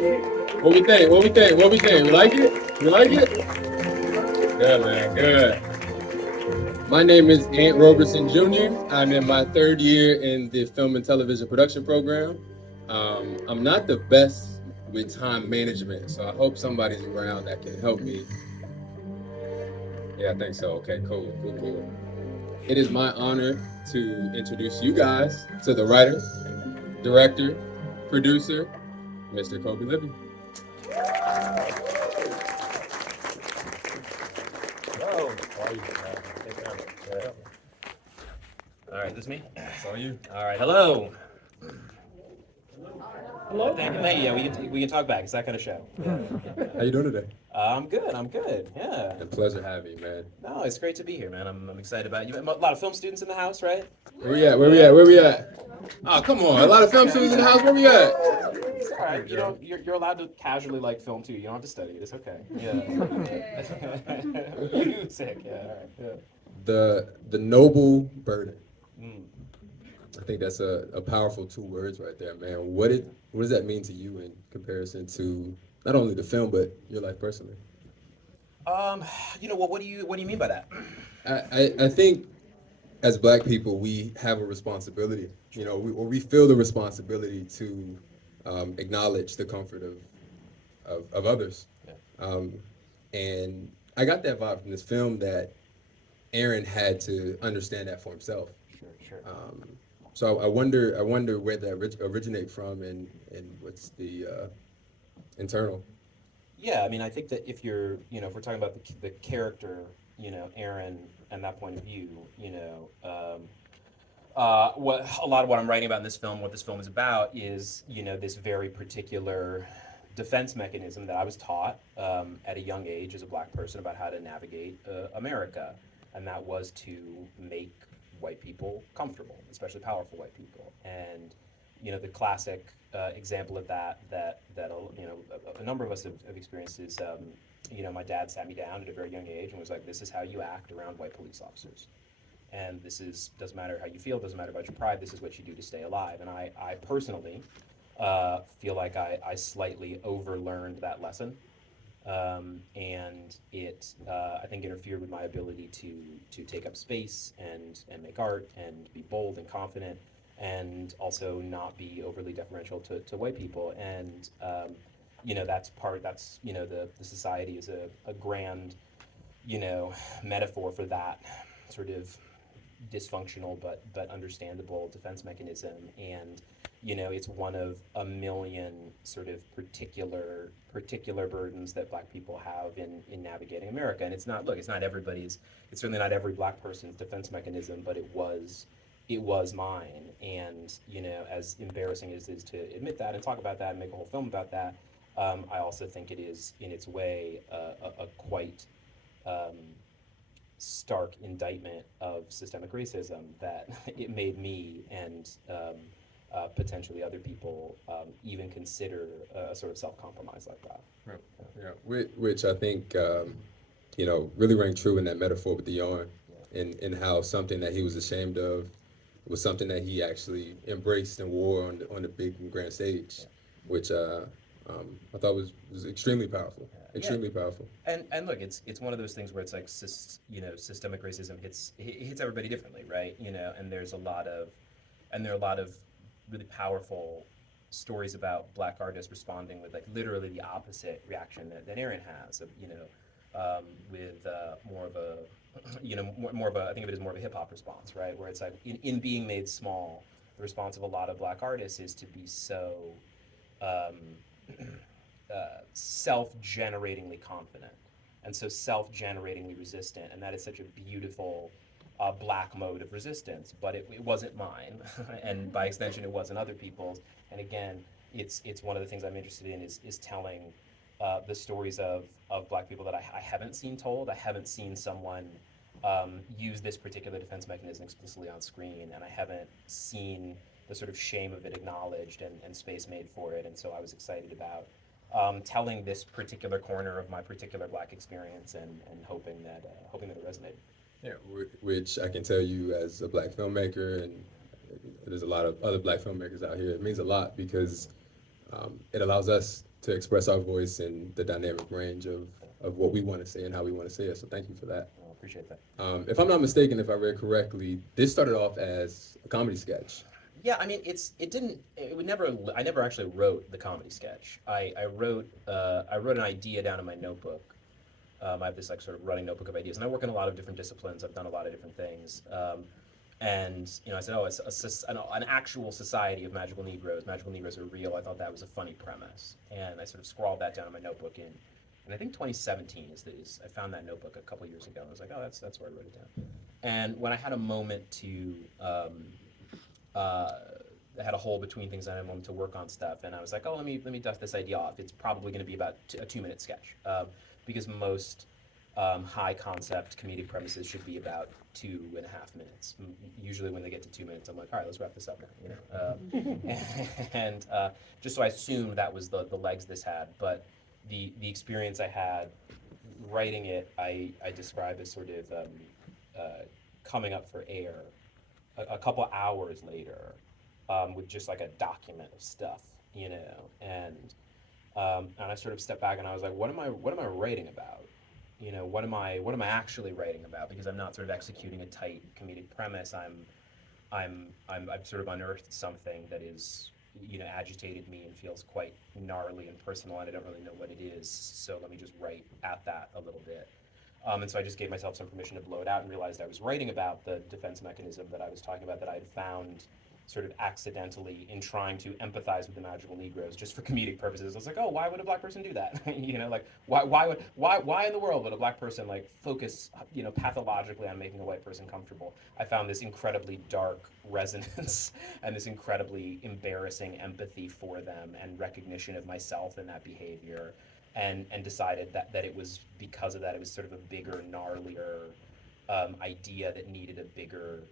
What we think? What we think? What we think? We like it? You like it? Good, man. Good. My name is Ant Roberson Jr. I'm in my third year in the film and television production program. I'm not the best with time management, so I hope somebody's around that can help me. Yeah, I think so. Okay, cool, cool, cool. It is my honor to introduce you guys to the writer, director, producer, Mr. Kobi Libii. Oh, why you take that? Yeah. All right, this is me. So you. All right, hello. Hello. Yeah, we can talk back. It's that kind of show. How you doing today? I'm good. I'm good. Yeah. A pleasure having you, man. No, it's great to be here, man. I'm excited about you. A lot of film students in the house, right? Where we at? Where we at? Where we at? Oh, come on. A lot of film students in the house. Where we at? It's all right. You know, you're allowed to casually like film too. You don't have to study it. It's okay. Yeah. Sick. Yeah. All right. Yeah. The noble burden. Mm. I think that's a powerful two words right there, man. What does that mean to you in comparison to not only the film but your life personally? Um, what do you mean by that? I think as Black people we have a responsibility. We feel the responsibility to acknowledge the comfort of others. Yeah. Um, and I got that vibe from this film that Aaron had to understand that for himself. Sure. Sure. So I wonder where that originate from and what's the internal. Yeah, I mean, I think that if we're talking about the character, Aaron, and that point of view, what a lot of what I'm writing about in this film, what this film is about, is this very particular defense mechanism that I was taught at a young age as a Black person about how to navigate America, and that was to make white people comfortable, especially powerful white people, and the classic example of that a number of us have experienced is my dad sat me down at a very young age and was like, this is how you act around white police officers, and doesn't matter how you feel, doesn't matter about your pride, this is what you do to stay alive. And I personally feel like I slightly overlearned that lesson, and it I think interfered with my ability to take up space and make art and be bold and confident, and also not be overly deferential to white people. And the society is a grand metaphor for that sort of dysfunctional but understandable defense mechanism. And it's one of a million sort of particular burdens that Black people have in navigating America. And it's not it's certainly not every Black person's defense mechanism, but it was mine. And as embarrassing as it is to admit that and talk about that and make a whole film about that, I also think it is in its way a quite stark indictment of systemic racism that it made me and potentially other people even consider a sort of self-compromise like that. Right. Yeah, which I think really rang true in that metaphor with the yarn, and how something that he was ashamed of was something that he actually embraced and wore on the big and grand stage, which I thought was extremely powerful, extremely powerful. And look, it's one of those things where it's like systemic racism hits everybody differently, right? And there are a lot of really powerful stories about Black artists responding with like literally the opposite reaction that Aaron has, with more of a more of a, I think of it as more of a hip hop response, right? Where it's like in being made small, the response of a lot of Black artists is to be so um, self-generatingly confident and so self-generatingly resistant, and that is such a beautiful Black mode of resistance. But it wasn't mine, and by extension, it wasn't other people's. And again, it's one of the things I'm interested in is telling the stories of Black people that I haven't seen told. I haven't seen someone use this particular defense mechanism explicitly on screen, and I haven't seen the sort of shame of it acknowledged and space made for it. And so I was excited about telling this particular corner of my particular Black experience, and hoping that it resonated. Yeah, which I can tell you as a Black filmmaker, and there's a lot of other Black filmmakers out here. It means a lot because it allows us to express our voice and the dynamic range of what we want to say and how we want to say it. So thank you for that. I appreciate that. If I'm not mistaken, if I read correctly, this started off as a comedy sketch. Yeah, I mean, it didn't, it would never, I never actually wrote the comedy sketch. I wrote an idea down in my notebook. I have this like sort of running notebook of ideas, and I work in a lot of different disciplines. I've done a lot of different things. And I said, oh, it's an actual society of magical Negroes. Magical Negroes are real. I thought that was a funny premise, and I sort of scrawled that down in my notebook and I think 2017 is I found that notebook a couple years ago. And I was like, oh, that's where I wrote it down. And when I had a moment to uh, I had a hole between things and I had a moment to work on stuff, and I was like, oh, let me dust this idea off. It's probably going to be about a 2 minute sketch, because most high concept comedic premises should be about 2.5 minutes. Usually, when they get to 2 minutes, I'm like, all right, let's wrap this up now. And just so I assumed that was the legs this had, but the experience I had writing it, I describe as sort of coming up for air a couple hours later, with just like a document of stuff, and I sort of stepped back and I was like, what am I writing about? What am I actually writing about? Because I'm not sort of executing a tight comedic premise. I've sort of unearthed something that is, agitated me and feels quite gnarly and personal, and I don't really know what it is. So let me just write at that a little bit. And so I just gave myself some permission to blow it out and realized I was writing about the defense mechanism that I was talking about, that I had found sort of accidentally in trying to empathize with the magical Negroes just for comedic purposes. I was like, oh, why would a black person do that? Like why in the world would a black person like focus, pathologically on making a white person comfortable? I found this incredibly dark resonance and this incredibly embarrassing empathy for them and recognition of myself in that behavior, and decided that it was because of that, it was sort of a bigger, gnarlier idea that needed a bigger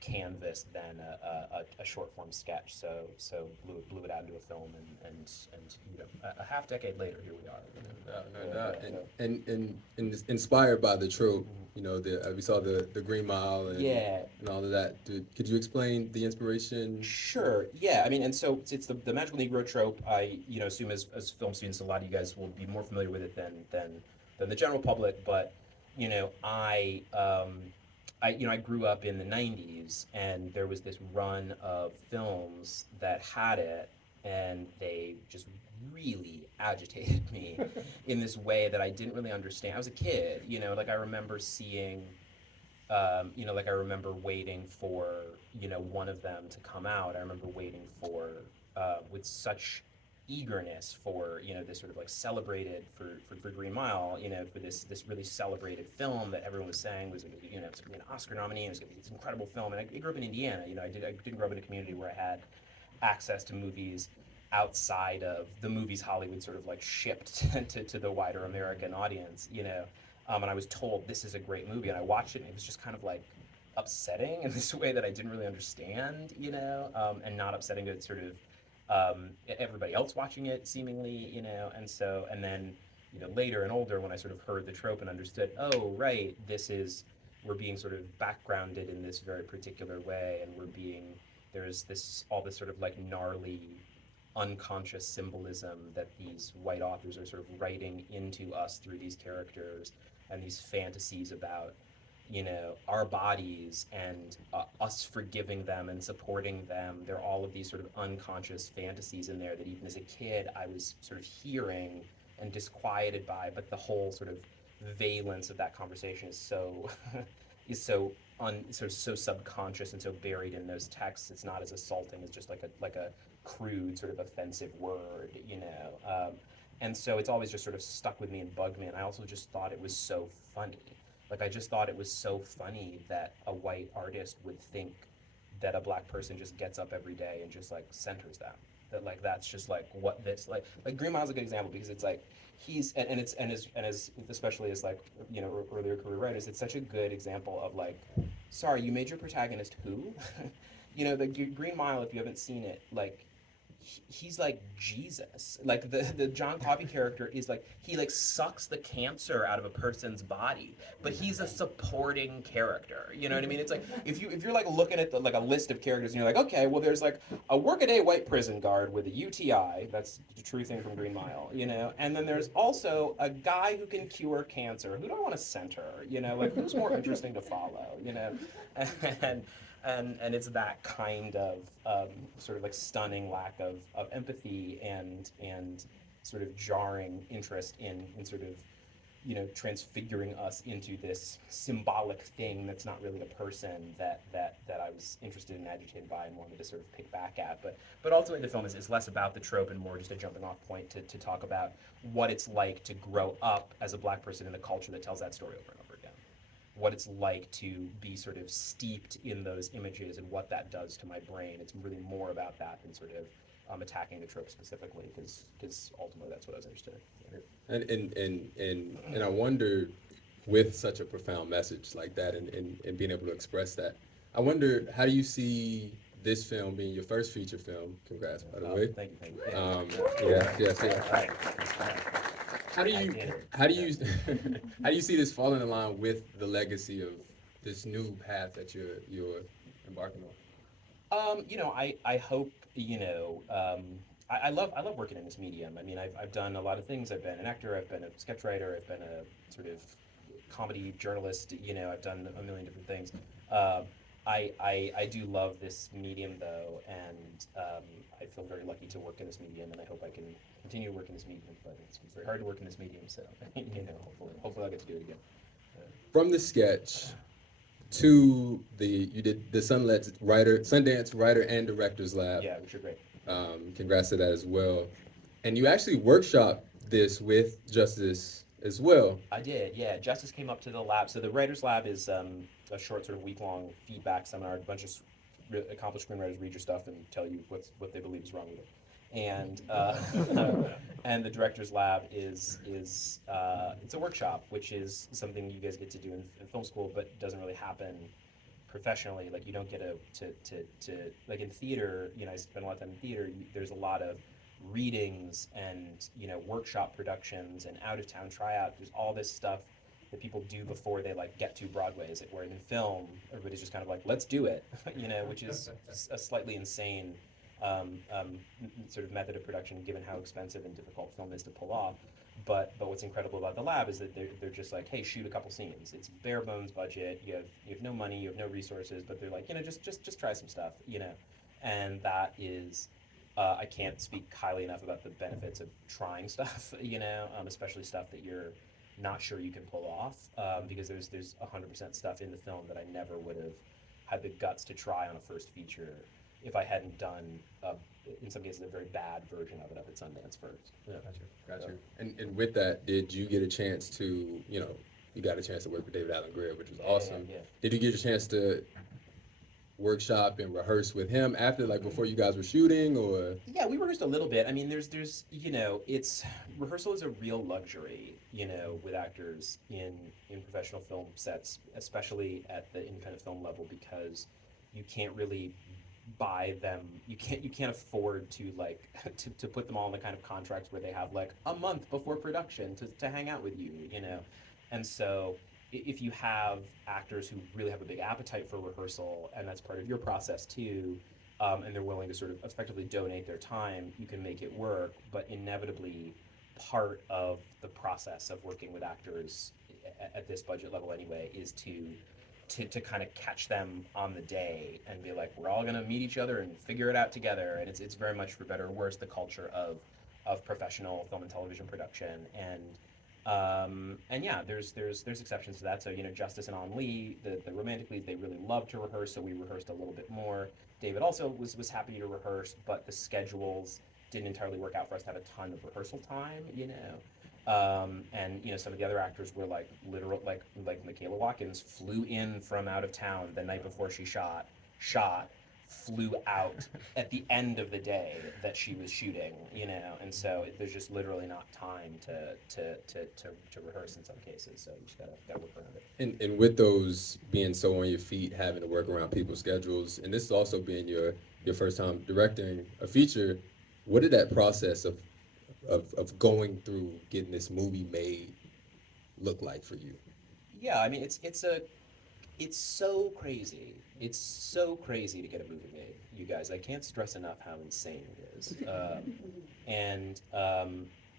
canvas than a short form sketch. So blew it out into a film, and a half decade later, here we are. No doubt. And inspired by the trope, we saw the Green Mile Yeah. and all of that. Could you explain the inspiration? Sure. Yeah. I mean, and so it's the magical Negro trope. I assume as film students, a lot of you guys will be more familiar with it than the general public. But I grew up in the '90s, and there was this run of films that had it, and they just really agitated me in this way that I didn't really understand. I was a kid, like I remember seeing, like I remember waiting for, one of them to come out. I remember waiting for, with such eagerness for, this sort of like celebrated for Green Mile, for this really celebrated film that everyone was saying was, it's gonna be an Oscar nominee, and it's gonna be this incredible film. And I grew up in Indiana, I didn't grow up in a community where I had access to movies outside of the movies Hollywood sort of like shipped to the wider American audience, and I was told this is a great movie, and I watched it, and it was just kind of like upsetting in this way that I didn't really understand, and not upsetting to sort of everybody else watching it seemingly, and then later and older, when I sort of heard the trope and understood, oh right, we're being sort of backgrounded in this very particular way, and there's all this sort of like gnarly unconscious symbolism that these white authors are sort of writing into us through these characters, and these fantasies about our bodies, and us forgiving them and supporting them. There are all of these sort of unconscious fantasies in there that even as a kid I was sort of hearing and disquieted by, but the whole sort of valence of that conversation is so is so so subconscious and so buried in those texts. It's not as assaulting as just like a crude sort of offensive word, and so it's always just sort of stuck with me and bugged me. And I also just thought it was so funny. Like I just thought it was so funny that a white artist would think that a black person just gets up every day and just like centers them. That like that's just like what this like Green Mile's a good example, because it's like he's and as especially as like earlier career writers, it's such a good example of like, sorry, you made your protagonist who? The Green Mile, if you haven't seen it, like he's like Jesus. Like the John Coffey character is like he like sucks the cancer out of a person's body, but he's a supporting character. You know what I mean? It's like if you're like looking at like a list of characters and you're like, okay, well there's like a workaday white prison guard with a UTI. That's the true thing from Green Mile, you know. And then there's also a guy who can cure cancer. Who do I want to center? You know, like who's more interesting to follow? You know, and and it's that kind of sort of like stunning lack of empathy and sort of jarring interest in sort of transfiguring us into this symbolic thing that's not really a person that I was interested and agitated by and wanted to sort of pick back at. But ultimately the film is less about the trope and more just a jumping off point to talk about what it's like to grow up as a black person in a culture that tells that story over and over again, what it's like to be sort of steeped in those images and what that does to my brain. It's really more about that than sort of attacking the trope specifically, because ultimately that's what I was interested in. And I wonder, with such a profound message like that, and being able to express that, I wonder, how do you see this film being your first feature film? Congrats, by the way. Thank you, thank you. Yes. Right. How do you how do you how do you see this falling in line with the legacy of this new path that you're embarking on? I hope, I love working in this medium. I mean, I've done a lot of things. I've been an actor, I've been a sketch writer, I've been a sort of comedy journalist. I've done a million different things. Um, I do love this medium though, and I feel very lucky to work in this medium, and I hope I can continue to work in this medium. But it's very hard to work in this medium, so hopefully I'll get to do it again. From the sketch to you did the Sundance Writer and Directors Lab. Yeah, which are great. Congrats to that as well. And you actually workshop this with Justice as well. I did, yeah. Justice came up to the lab. So the Writers Lab is a short, sort of week-long feedback seminar. A bunch of accomplished screenwriters read your stuff and tell you what they believe is wrong with it. And and the Directors Lab is it's a workshop, which is something you guys get to do in film school, but doesn't really happen professionally. Like you don't get to like in theater. I spend a lot of time in theater. There's a lot of readings and workshop productions and out of town tryouts. There's all this stuff that people do before they like get to Broadway. Is it where in film everybody's just kind of like, let's do it, which is a slightly insane sort of method of production given how expensive and difficult film is to pull off. But what's incredible about the lab is that they're just like, hey, shoot a couple scenes. It's bare bones budget. You have no money, you have no resources, but they're like, just try some stuff, and that is. I can't speak highly enough about the benefits of trying stuff, especially stuff that you're not sure you can pull off, because there's 100% stuff in the film that I never would have had the guts to try on a first feature if I hadn't done, in some cases, a very bad version of it up at Sundance first. Yeah, got you. And with that, did you get a chance to, you got a chance to work with David Allen Grier, which was awesome. Yeah. Did you get a chance to workshop and rehearse with him after, like before you guys were shooting, or? Yeah, we rehearsed a little bit. I mean, there's it's rehearsal is a real luxury, with actors in professional film sets, especially at the independent film level, because you can't really buy them. You can't afford to like to put them all in the kind of contracts where they have like a month before production to hang out with you, and so if you have actors who really have a big appetite for rehearsal, and that's part of your process too, and they're willing to sort of effectively donate their time, you can make it work. But inevitably, part of the process of working with actors at this budget level anyway is to kind of catch them on the day and be like, we're all going to meet each other and figure it out together. And it's very much, for better or worse, the culture of professional film and television production. And yeah, there's exceptions to that. So Justice and An Lee, the romantic leads, they really love to rehearse, so we rehearsed a little bit more. David also was happy to rehearse, but the schedules didn't entirely work out for us to have a ton of rehearsal time. And some of the other actors were like literal, like Michaela Watkins flew in from out of town the night before she shot, flew out at the end of the day that she was shooting, and so there's just literally not time to rehearse in some cases. So you just gotta work around it. And with those being so on your feet, having to work around people's schedules, and this also being your first time directing a feature, what did that process of going through getting this movie made look like for you? Yeah, I mean, it's so crazy. It's so crazy to get a movie made, you guys. I can't stress enough how insane it is. And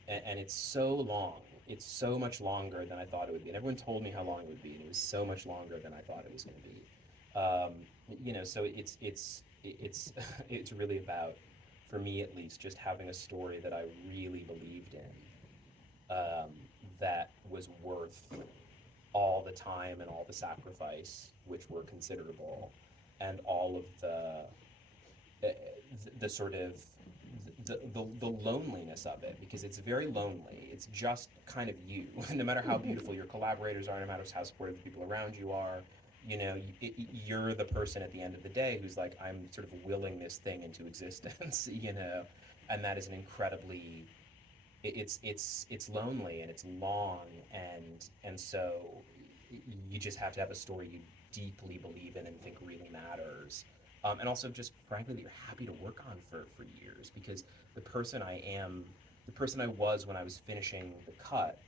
it's so long. It's so much longer than I thought it would be. And everyone told me how long it would be, and it was so much longer than I thought it was going to be. So it's it's really about, for me at least, just having a story that I really believed in, that was worth all the time and all the sacrifice, which were considerable, and all of the sort of the loneliness of it, because it's very lonely. It's just kind of you. No matter how beautiful your collaborators are, no matter how supportive the people around you are, you're the person at the end of the day who's like, I'm sort of willing this thing into existence, and that is an incredibly, it's lonely and it's long, and so you just have to have a story you deeply believe in and think really matters, and also just frankly that you're happy to work on for years, because the person I am, the person I was when I was finishing the cut,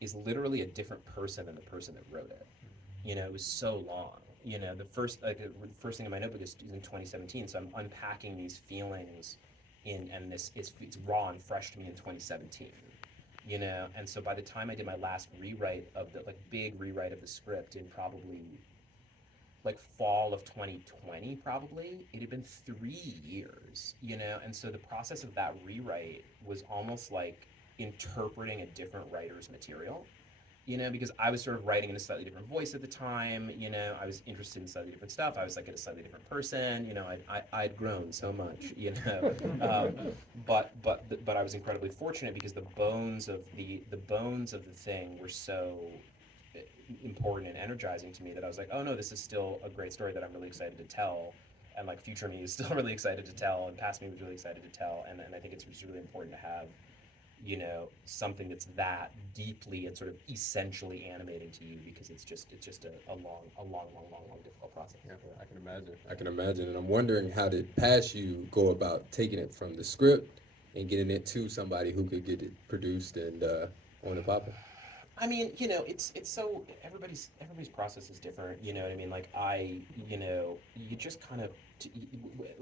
is literally a different person than the person that wrote it. It was so long. The first thing in my notebook is in 2017, so I'm unpacking these feelings and it's raw and fresh to me in 2017. And so by the time I did my last rewrite of the, like, big rewrite of the script in probably like fall of 2020, probably it had been 3 years. And so the process of that rewrite was almost like interpreting a different writer's material, because I was sort of writing in a slightly different voice at the time. I was interested in slightly different stuff. I was like a slightly different person. I'd grown so much. But I was incredibly fortunate because the bones of the thing were so important and energizing to me that I was like, oh no, this is still a great story that I'm really excited to tell. And like future me is still really excited to tell, and past me was really excited to tell. And I think it's just really important to have something that's that deeply and sort of essentially animating to you, because it's just a long difficult process. Yeah, I can imagine. I can imagine, and I'm wondering, how did past you go about taking it from the script and getting it to somebody who could get it produced and on the popping? I mean, it's so everybody's process is different. You know what I mean? Like you just kind of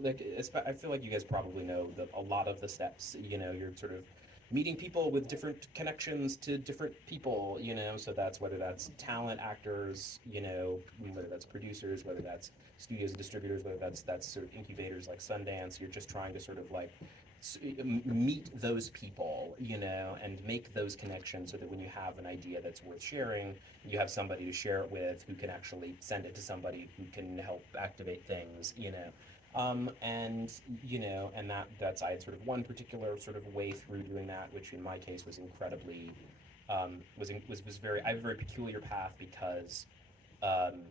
like I feel like you guys probably know that a lot of the steps. You're sort of meeting people with different connections to different people. So that's whether that's talent, actors. Whether that's producers, whether that's studios and distributors, whether that's sort of incubators like Sundance. You're just trying to sort of like meet those people, and make those connections so that when you have an idea that's worth sharing, you have somebody to share it with who can actually send it to somebody who can help activate things. And that's I had sort of one particular sort of way through doing that, which in my case was incredibly was very, I have a very peculiar path um,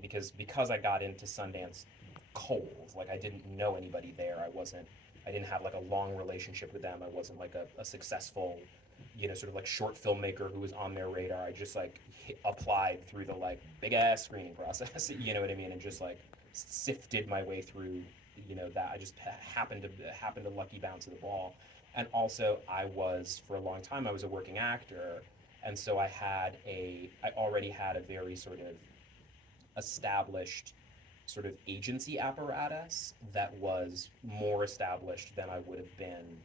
because I got into Sundance cold. Like I didn't know anybody there. I didn't have like a long relationship with them. I wasn't like a successful, sort of like short filmmaker who was on their radar. I just like applied through the like big ass screening process, you know what I mean, and just like sifted my way through, that. I just happened to lucky bounce of the ball. And also, I was for a long time I was a working actor, and so I already had a very sort of established sort of agency apparatus that was more established than I would have been.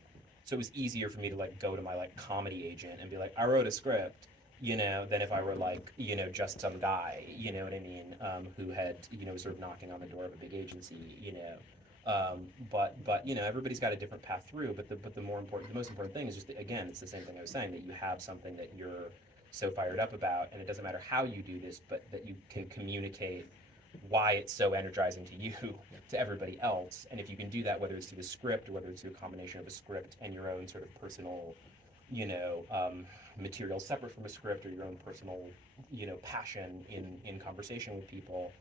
So it was easier for me to like go to my like comedy agent and be like, I wrote a script, than if I were like, just some guy, you know what I mean, who had, sort of knocking on the door of a big agency. But everybody's got a different path through. The most important thing is just that, again, it's the same thing I was saying, that you have something that you're so fired up about, and it doesn't matter how you do this, but that you can communicate why it's so energizing to you to everybody else. And if you can do that, whether it's through the script or whether it's through a combination of a script and your own sort of personal, you know, um, material separate from a script, or your own personal, passion in conversation with people,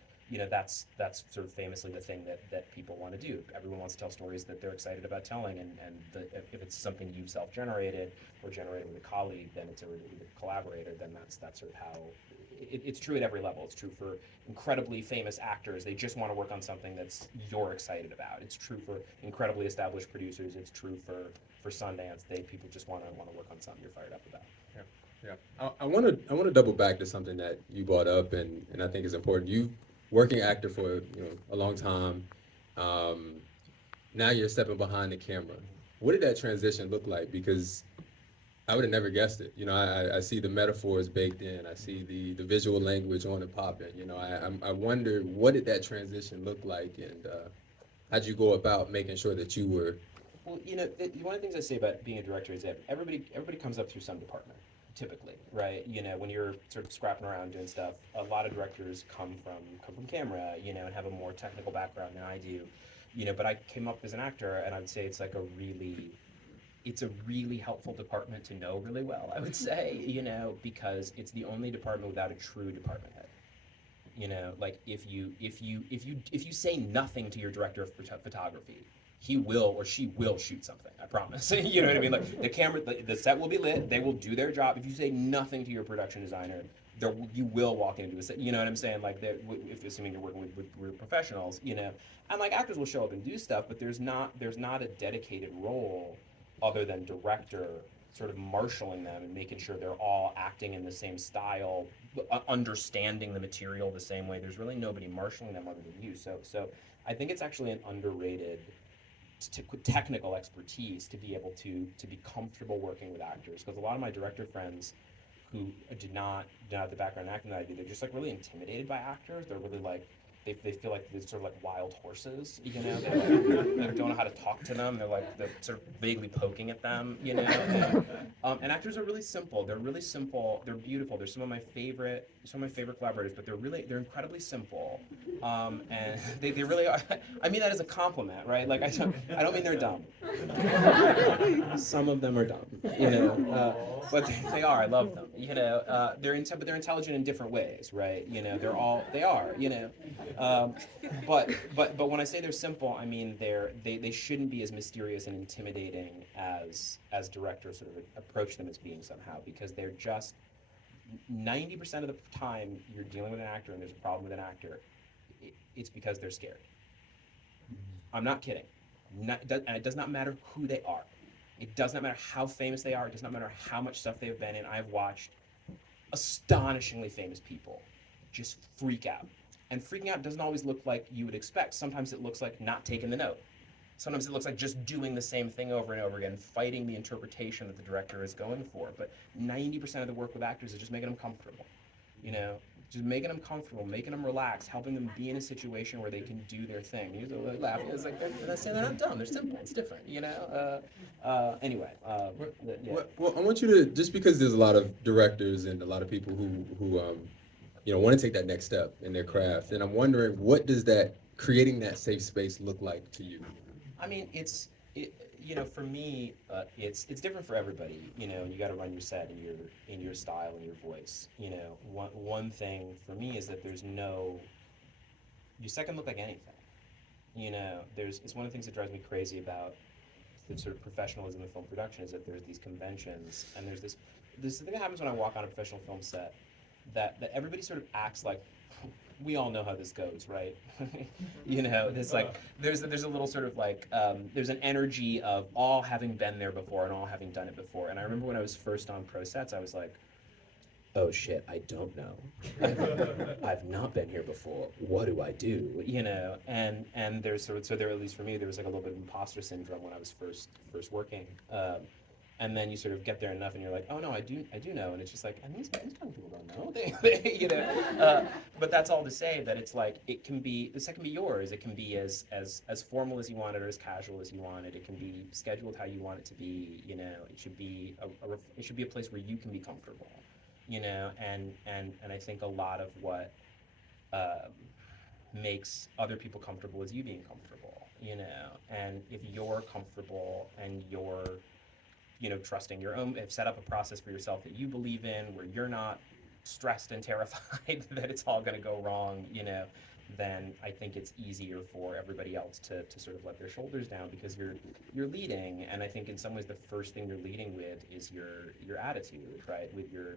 that's sort of famously the thing that people want to do. Everyone wants to tell stories that they're excited about telling, and if it's something you've self-generated or generated with a colleague, then it's a collaborator. Then that's sort of how it's true at every level. It's true for incredibly famous actors. They just want to work on something that's you're excited about. It's true for incredibly established producers. It's true for Sundance. People just want to work on something you're fired up about. Yeah, yeah. I want to double back to something that you brought up, and I think is important. You working actor for a long time. Um, Now you're stepping behind the camera. What did that transition look like? Because I would have never guessed it. I see the metaphors baked in. I see the visual language on and popping. I wonder, what did that transition look like, and how'd you go about making sure that you were? Well, one of the things I say about being a director is that everybody comes up through some department, typically, right? When you're sort of scrapping around doing stuff, a lot of directors come from camera, and have a more technical background than I do, But I came up as an actor, and I would say it's a really helpful department to know really well. I would say, because it's the only department without a true department head. Like if you say nothing to your director of photography, he will or she will shoot something. I promise. You know what I mean? Like the set will be lit. They will do their job. If you say nothing to your production designer, you will walk into a set. You know what I'm saying? Like if assuming you're working with professionals, and like actors will show up and do stuff, but there's not a dedicated role other than director sort of marshaling them and making sure they're all acting in the same style, understanding the material the same way. There's really nobody marshaling them other than you. So I think it's actually an underrated technical expertise to be able to be comfortable working with actors. Because a lot of my director friends who did not have the background in acting that I do, they're just like really intimidated by actors. They're really like they feel like they're sort of like wild horses, they don't know how to talk to them. They're sort of vaguely poking at them, and actors are really simple. They're really simple. They're beautiful. They're some of my favorite collaborators, but they're incredibly simple, and they really are. I mean that as a compliment, right? Like I don't mean they're dumb. Some of them are dumb, but they are. I love them. But they're intelligent in different ways, right? They are. But when I say they're simple, I mean they shouldn't be as mysterious and intimidating as directors sort of approach them as being somehow, because they're just 90% of the time you're dealing with an actor and there's a problem with an actor, it's because they're scared. I'm not kidding. And it does not matter who they are. It does not matter how famous they are. It does not matter how much stuff they've been in. I've watched astonishingly famous people just freak out. And freaking out doesn't always look like you would expect. Sometimes it looks like not taking the note. Sometimes it looks like just doing the same thing over and over again, fighting the interpretation that the director is going for. But 90% of the work with actors is just making them comfortable. Just making them comfortable, making them relax, helping them be in a situation where they can do their thing. You're laughing. It's like they're not dumb. They're simple. It's different. Anyway. Yeah. Well, I want you to, just because there's a lot of directors and a lot of people who want to take that next step in their craft, and I'm wondering, what does that creating that safe space look like to you? I mean, for me, it's different for everybody. You got to run your set in your style and your voice. One thing for me is that your set can look like anything. It's one of the things that drives me crazy about the sort of professionalism of film production is that there's these conventions, and there's this thing that happens when I walk on a professional film set, that everybody sort of acts like we all know how this goes, right? There's a little sort of like there's an energy of all having been there before and all having done it before. And I remember when I was first on pro sets, I was like, oh shit, I don't know. I've not been here before. What do I do? And there's so there, at least for me, there was like a little bit of imposter syndrome when I was first working. And then you sort of get there enough, and you're like, oh no, I do know, and it's just like, and these young people don't know, But that's all to say that it's like the set can be yours. It can be as formal as you want it, or as casual as you want it. It can be scheduled how you want it to be. It should be a place where you can be comfortable. And I think a lot of what makes other people comfortable is you being comfortable. And if you're comfortable and you're trusting your own, have set up a process for yourself that you believe in, where you're not stressed and terrified that it's all going to go wrong, then I think it's easier for everybody else to sort of let their shoulders down, because you're leading. And I think in some ways the first thing you're leading with is your attitude, right? With your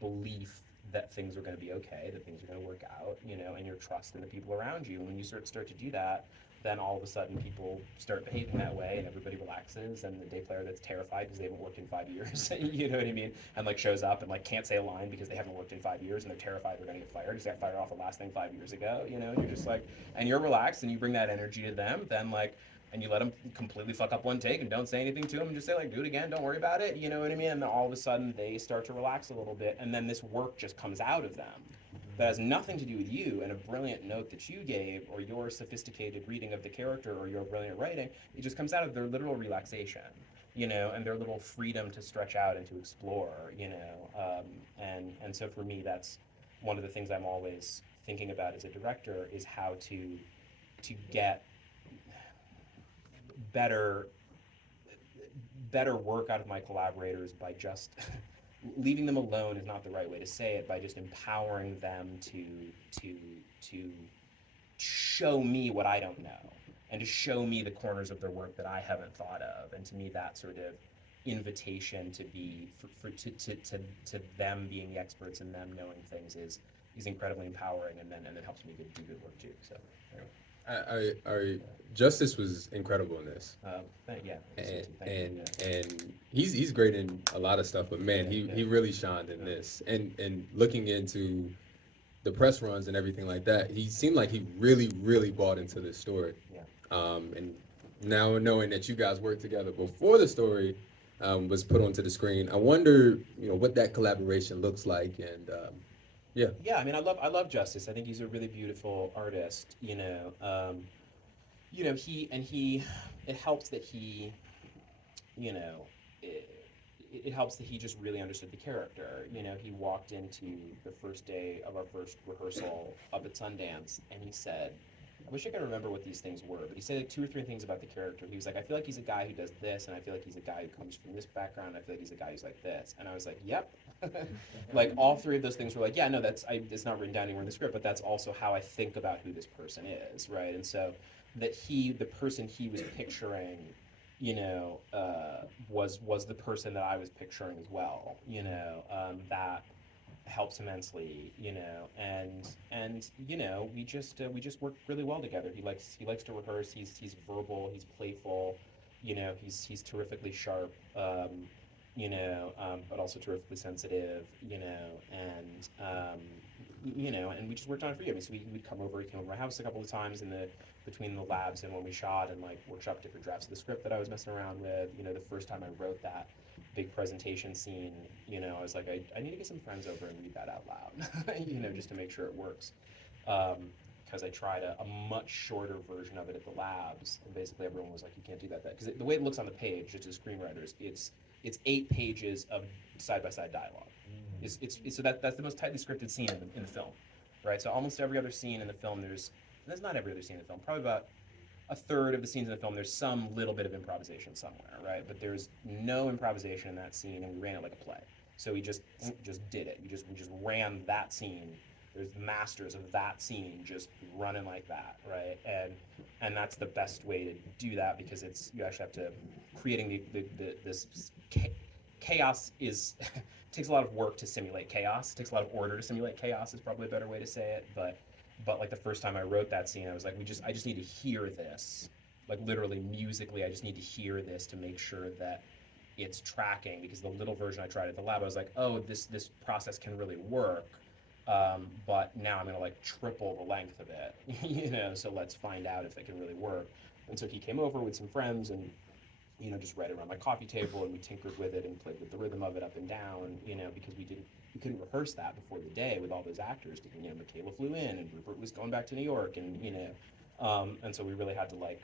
belief that things are going to be okay, that things are going to work out, and your trust in the people around you. And when you start to do that, then all of a sudden people start behaving that way and everybody relaxes, and the day player that's terrified because they haven't worked in 5 years, you know what I mean, and like shows up and like can't say a line because they haven't worked in 5 years and they're terrified they're going to get fired because they got fired off the last thing 5 years ago, and you're just like, and you're relaxed and you bring that energy to them, then like, and you let them completely fuck up one take and don't say anything to them and just say like, do it again, don't worry about it, you know what I mean, and then all of a sudden they start to relax a little bit, and then this work just comes out of them that has nothing to do with you and a brilliant note that you gave or your sophisticated reading of the character or your brilliant writing. It just comes out of their literal relaxation, and their little freedom to stretch out and to explore, and so for me, that's one of the things I'm always thinking about as a director is how to get better better work out of my collaborators by just leaving them alone is not the right way to say it, by just empowering them to show me what I don't know and to show me the corners of their work that I haven't thought of. And to me, that sort of invitation to be to them being the experts and them knowing things is incredibly empowering, and then helps me do good work too. So anyway. Justice was incredible in this, Yeah, and thank you. and he's great in a lot of stuff, but man, he really shined in this. And looking into the press runs and everything like that, he seemed like he really bought into this story. Yeah. And now knowing that you guys worked together before the story was put onto the screen, I wonder, what that collaboration looks like, and yeah. Yeah, I mean, I love Justice. I think he's a really beautiful artist. He it helps that he, you know, it, it helps that he just really understood the character. He walked into the first day of our first rehearsal up at Sundance, and he said, I wish I could remember what these things were, but he said like 2 or 3 things about the character. He was like, I feel like he's a guy who does this, and I feel like he's a guy who comes from this background, and I feel like he's a guy who's like this. And I was like, yep. Like all 3 of those things were like, yeah, no, it's not written down anywhere in the script, but that's also how I think about who this person is, right? And so that the person he was picturing, was the person that I was picturing as well, that helps immensely, and we just work really well together. He likes to rehearse. He's verbal. He's playful. He's terrifically sharp. But also terrifically sensitive. And we just worked on it for you. I mean, so he came over to my house a couple of times between the labs and when we shot, and like workshop different drafts of the script that I was messing around with. The first time I wrote that big presentation scene, I was like, I need to get some friends over and read that out loud, just to make sure it works. Because I tried a much shorter version of it at the labs, and basically everyone was like, you can't do that. Because the way it looks on the page, just as screenwriters, it's 8 pages of side-by-side dialogue. So that's the most tightly scripted scene in the film, right? So almost every other scene in the film, there's not every other scene in the film, probably about a third of the scenes in the film, there's some little bit of improvisation somewhere, right? But there's no improvisation in that scene, and we ran it like a play. So we just did it. We just ran that scene. There's masters of that scene just running like that, right? And that's the best way to do that, because you actually have to creating this chaos is takes a lot of work to simulate chaos. It takes a lot of order to simulate chaos is probably a better way to say it, but like the first time I wrote that scene, I was like, I just need to hear this, like literally musically, I just need to hear this to make sure that it's tracking, because the little version I tried at the lab, I was like, oh, this process can really work, but now I'm gonna like triple the length of it, so let's find out if it can really work. And so he came over with some friends and just right around my coffee table, and we tinkered with it and played with the rhythm of it up and down, because we couldn't rehearse that before the day with all those actors. Michaela flew in, and Rupert was going back to New York, and so we really had to like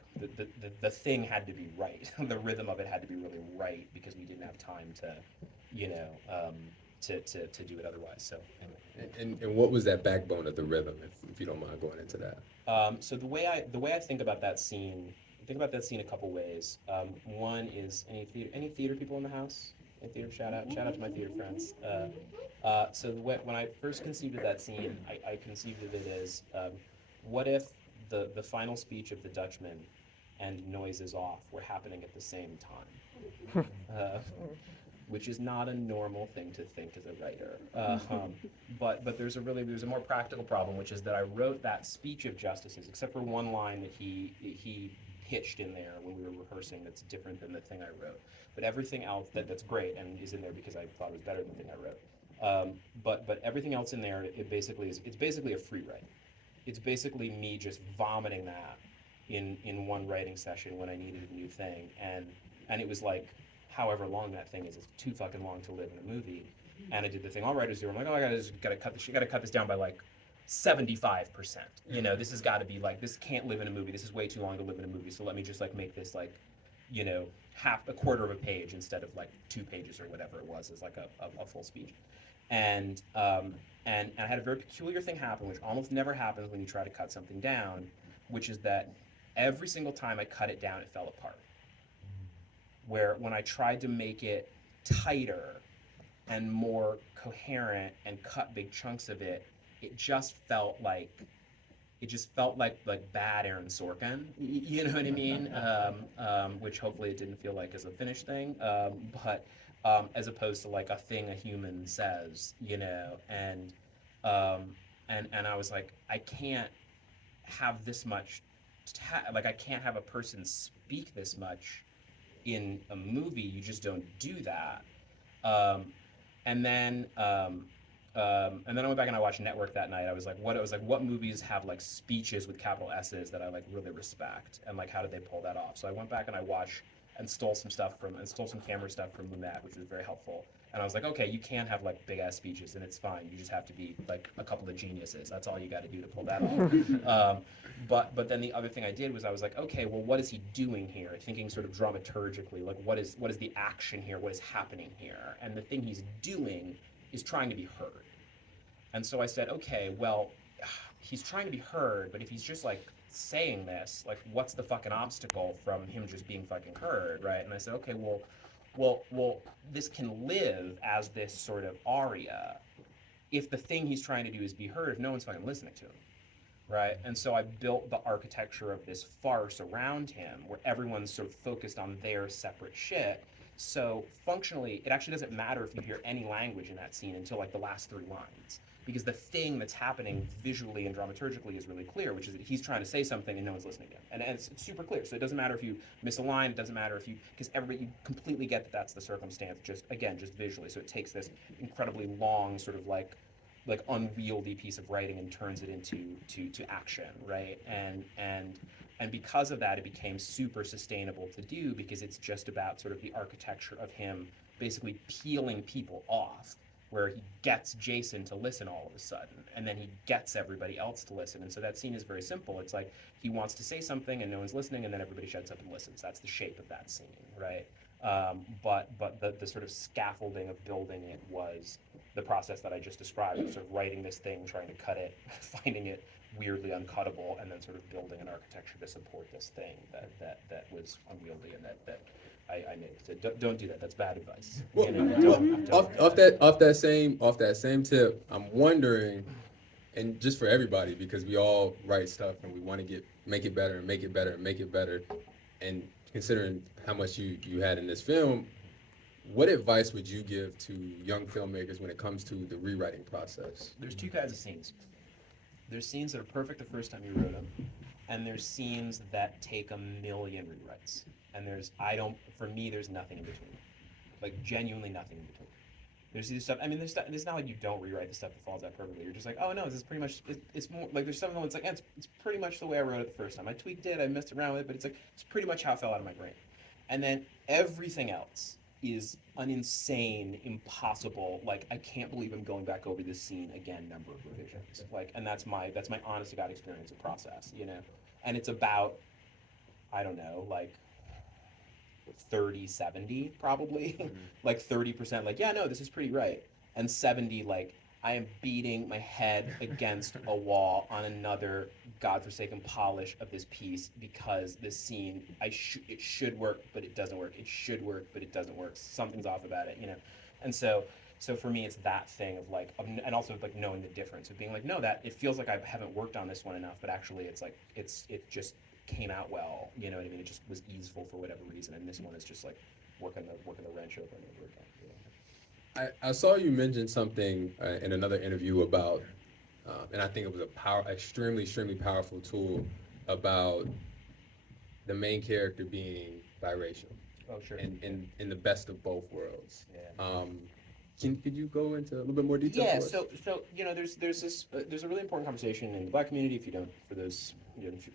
the thing had to be right. The rhythm of it had to be really right, because we didn't have time to, to do it otherwise. So anyway. And what was that backbone of the rhythm, if you don't mind going into that? So the way I think about that scene. Think about that scene a couple ways. One is any theater people in the house? Any theater shout out to my theater friends. So when I first conceived of that scene, I conceived of it as what if the final speech of the Dutchman and Noises Off were happening at the same time. which is not a normal thing to think as a writer. But there's a more practical problem, which is that I wrote that speech of Justice's, except for one line that he pitched in there when we were rehearsing that's different than the thing I wrote. But everything else that's great and is in there because I thought it was better than the thing I wrote. But everything else in there, it's basically a free write. It's basically me just vomiting that in one writing session when I needed a new thing, and it was like however long that thing is, it's too fucking long to live in a movie. And I did the thing all writers do. I'm like, oh, I gotta cut this down by like 75%. You know, this has got to be like, this can't live in a movie. This is way too long to live in a movie. So let me just like make this like, you know, half a quarter of a page instead of like 2 pages or whatever it was, as like a full speech. And and I had a very peculiar thing happen, which almost never happens when you try to cut something down, which is that every single time I cut it down, it fell apart. Where when I tried to make it tighter and more coherent and cut big chunks of it, it just felt like bad Aaron Sorkin. You know what I mean? Which hopefully it didn't feel like as a finished thing, but as opposed to like a thing a human says, you know, and I was like, I can't have this much, like I can't have a person speak this much in a movie. You just don't do that. Um, and then and then I went back and I watched Network that night. I was like, what movies have like speeches with capital S's that I like really respect, and like how did they pull that off? So I went back and I watched and stole some camera stuff from Lumet, which was very helpful. And I was like, okay, you can have like big ass speeches, and it's fine. You just have to be like a couple of geniuses. That's all you got to do to pull that off. But then the other thing I did was I was like, okay, well, what is he doing here? Thinking sort of dramaturgically, like what is the action here? What is happening here? And the thing he's doing is trying to be heard. And so I said, okay, well, he's trying to be heard, but if he's just like saying this, like what's the fucking obstacle from him just being fucking heard, right? And I said, okay, well, this can live as this sort of aria if the thing he's trying to do is be heard, if no one's fucking listening to him, right? And so I built the architecture of this farce around him where everyone's sort of focused on their separate shit. So functionally, it actually doesn't matter if you hear any language in that scene until like the last 3 lines, because the thing that's happening visually and dramaturgically is really clear, which is that he's trying to say something and no one's listening to him. And it's super clear. So it doesn't matter if you miss a line, it doesn't matter if you, because everybody, you completely get that that's the circumstance, just visually. So it takes this incredibly long sort of like unwieldy piece of writing and turns it into to action, right? And because of that, it became super sustainable to do, because it's just about sort of the architecture of him basically peeling people off, where he gets Jason to listen all of a sudden, and then he gets everybody else to listen. And so that scene is very simple. It's like he wants to say something and no one's listening, and then everybody shuts up and listens. That's the shape of that scene, right? But the sort of scaffolding of building it was the process that I just described, of sort of writing this thing, trying to cut it, finding it weirdly uncuttable, and then sort of building an architecture to support this thing that was unwieldy and that I made. So don't do that. That's bad advice. Well, You know, off that same tip, I'm wondering, and just for everybody, because we all write stuff and we want to make it better and make it better and make it better, and considering how much you had in this film, what advice would you give to young filmmakers when it comes to the rewriting process? There's 2 kinds of scenes. There's scenes that are perfect the first time you wrote them, and there's scenes that take a million rewrites. And for me, there's nothing in between. Like genuinely nothing in between. There's either stuff. I mean, it's not like you don't rewrite the stuff that falls out perfectly. You're just like, oh no, this is pretty much. It's more like there's some of them. It's like, it's pretty much the way I wrote it the first time. I tweaked it, I messed around with it, but it's like it's pretty much how it fell out of my brain. And then everything else is an insane, impossible. Like I can't believe I'm going back over this scene again. Number of revisions. Like, and that's my honest to God experience and process. You know, and it's about, I don't know, like 30-70 probably. Mm-hmm. Like 30% like, yeah, no, this is pretty right, and 70 like I am beating my head against a wall on another godforsaken polish of this piece, because this scene it should work but it doesn't work, it should work but it doesn't work, something's off about it, you know. And so for me it's that thing of like and also like knowing the difference of being like, no, that it feels like I haven't worked on this one enough, but actually it's like it just came out well, you know what I mean? It just was easeful for whatever reason, and this one is just like working the wrench over and over again. I saw you mention something in another interview about, and I think it was a extremely powerful tool about the main character being biracial Oh, sure. and in the best of both worlds. Yeah. Could you go into a little bit more detail Yeah, for us? so there's a really important conversation in the Black community. If you don't, for those,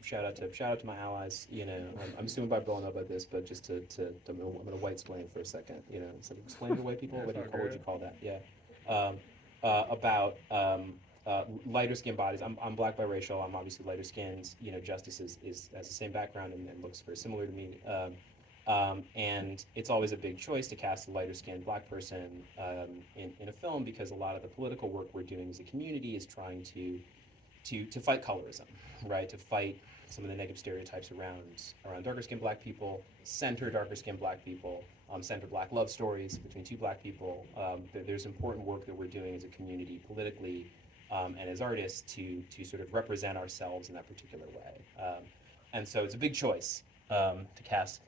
shout out to my allies. I'm assuming by blowing up about this, but just I'm gonna white explain for a second. It's like explain to white people. What would you call that? Yeah, about lighter skinned bodies. I'm Black biracial. I'm obviously lighter skinned. Justice has the same background and looks very similar to me. And it's always a big choice to cast a lighter skinned Black person in a film, because a lot of the political work we're doing as a community is trying to fight colorism, right? To fight some of the negative stereotypes around darker skinned Black people, center darker skinned Black people, center Black love stories between two Black people. There's important work that we're doing as a community politically and as artists to sort of represent ourselves in that particular way. And so it's a big choice to cast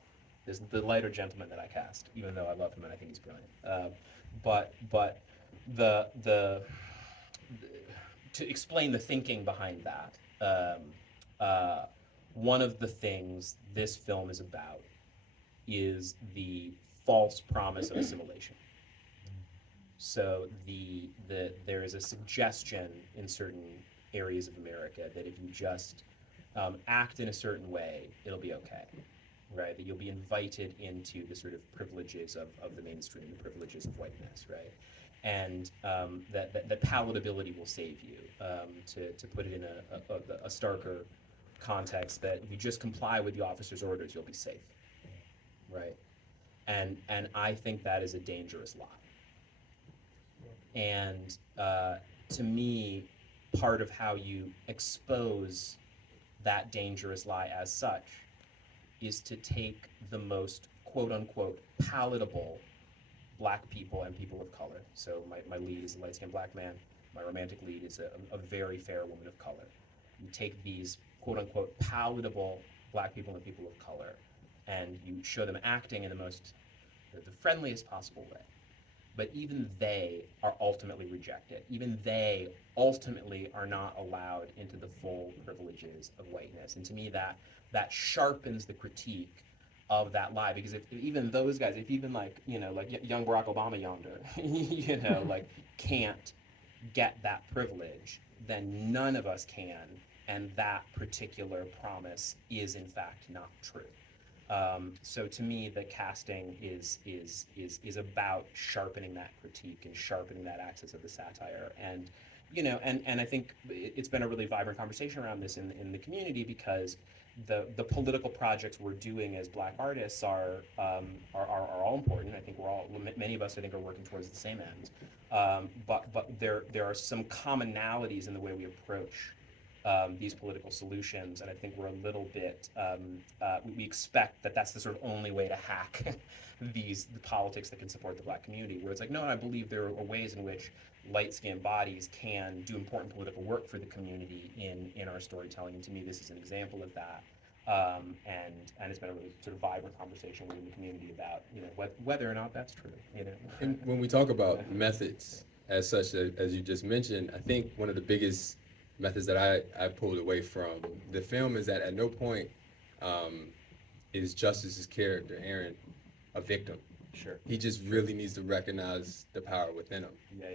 the lighter gentleman that I cast, even though I love him and I think he's brilliant. But the to explain the thinking behind that, one of the things this film is about is the false promise of assimilation. So there is a suggestion in certain areas of America that if you just act in a certain way, it'll be okay, right? That you'll be invited into the sort of privileges of the mainstream, the privileges of whiteness, right? And that palatability will save you. To put it in a starker context, that if you just comply with the officer's orders, you'll be safe, right? And I think that is a dangerous lie. And to me, part of how you expose that dangerous lie as such is to take the most quote unquote palatable Black people and people of color. So my lead is a light skinned Black man. My romantic lead is a very fair woman of color. You take these quote unquote palatable Black people and people of color and you show them acting in the friendliest possible way. But even they are ultimately rejected. Even they ultimately are not allowed into the full privileges of whiteness. And to me, that sharpens the critique of that lie, because if even those guys, if even like young Barack Obama yonder, can't get that privilege, then none of us can, and that particular promise is in fact not true. So to me, the casting is about sharpening that critique and sharpening that axis of the satire, and and I think it's been a really vibrant conversation around this in the community, because the political projects we're doing as Black artists are all important. I think many of us I think are working towards the same end, but there are some commonalities in the way we approach these political solutions, and I think we're a little bit we expect that that's the sort of only way to hack the politics that can support the Black community. Where it's like, no, I believe there are ways in which light-skinned bodies can do important political work for the community in our storytelling, and to me, this is an example of that. And it's been a really sort of vibrant conversation within the community about whether or not that's true. And when we talk about methods, as such as you just mentioned, I think one of the biggest methods that I pulled away from the film is that at no point is Justice's character, Aaron, a victim. Sure. He just really needs to recognize the power within him. Yeah.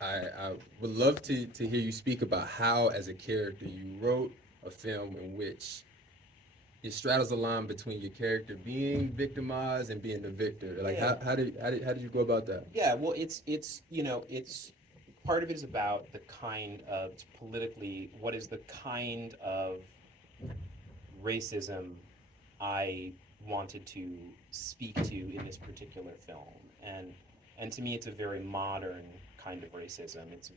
I would love to hear you speak about how, as a character, you wrote a film in which it straddles the line between your character being victimized and being the victor. Like, Yeah. how did you go about that? Yeah, well, it's part of it is about the kind of politically, what is the kind of racism I wanted to speak to in this particular film, and to me, it's a very modern kind of racism. It's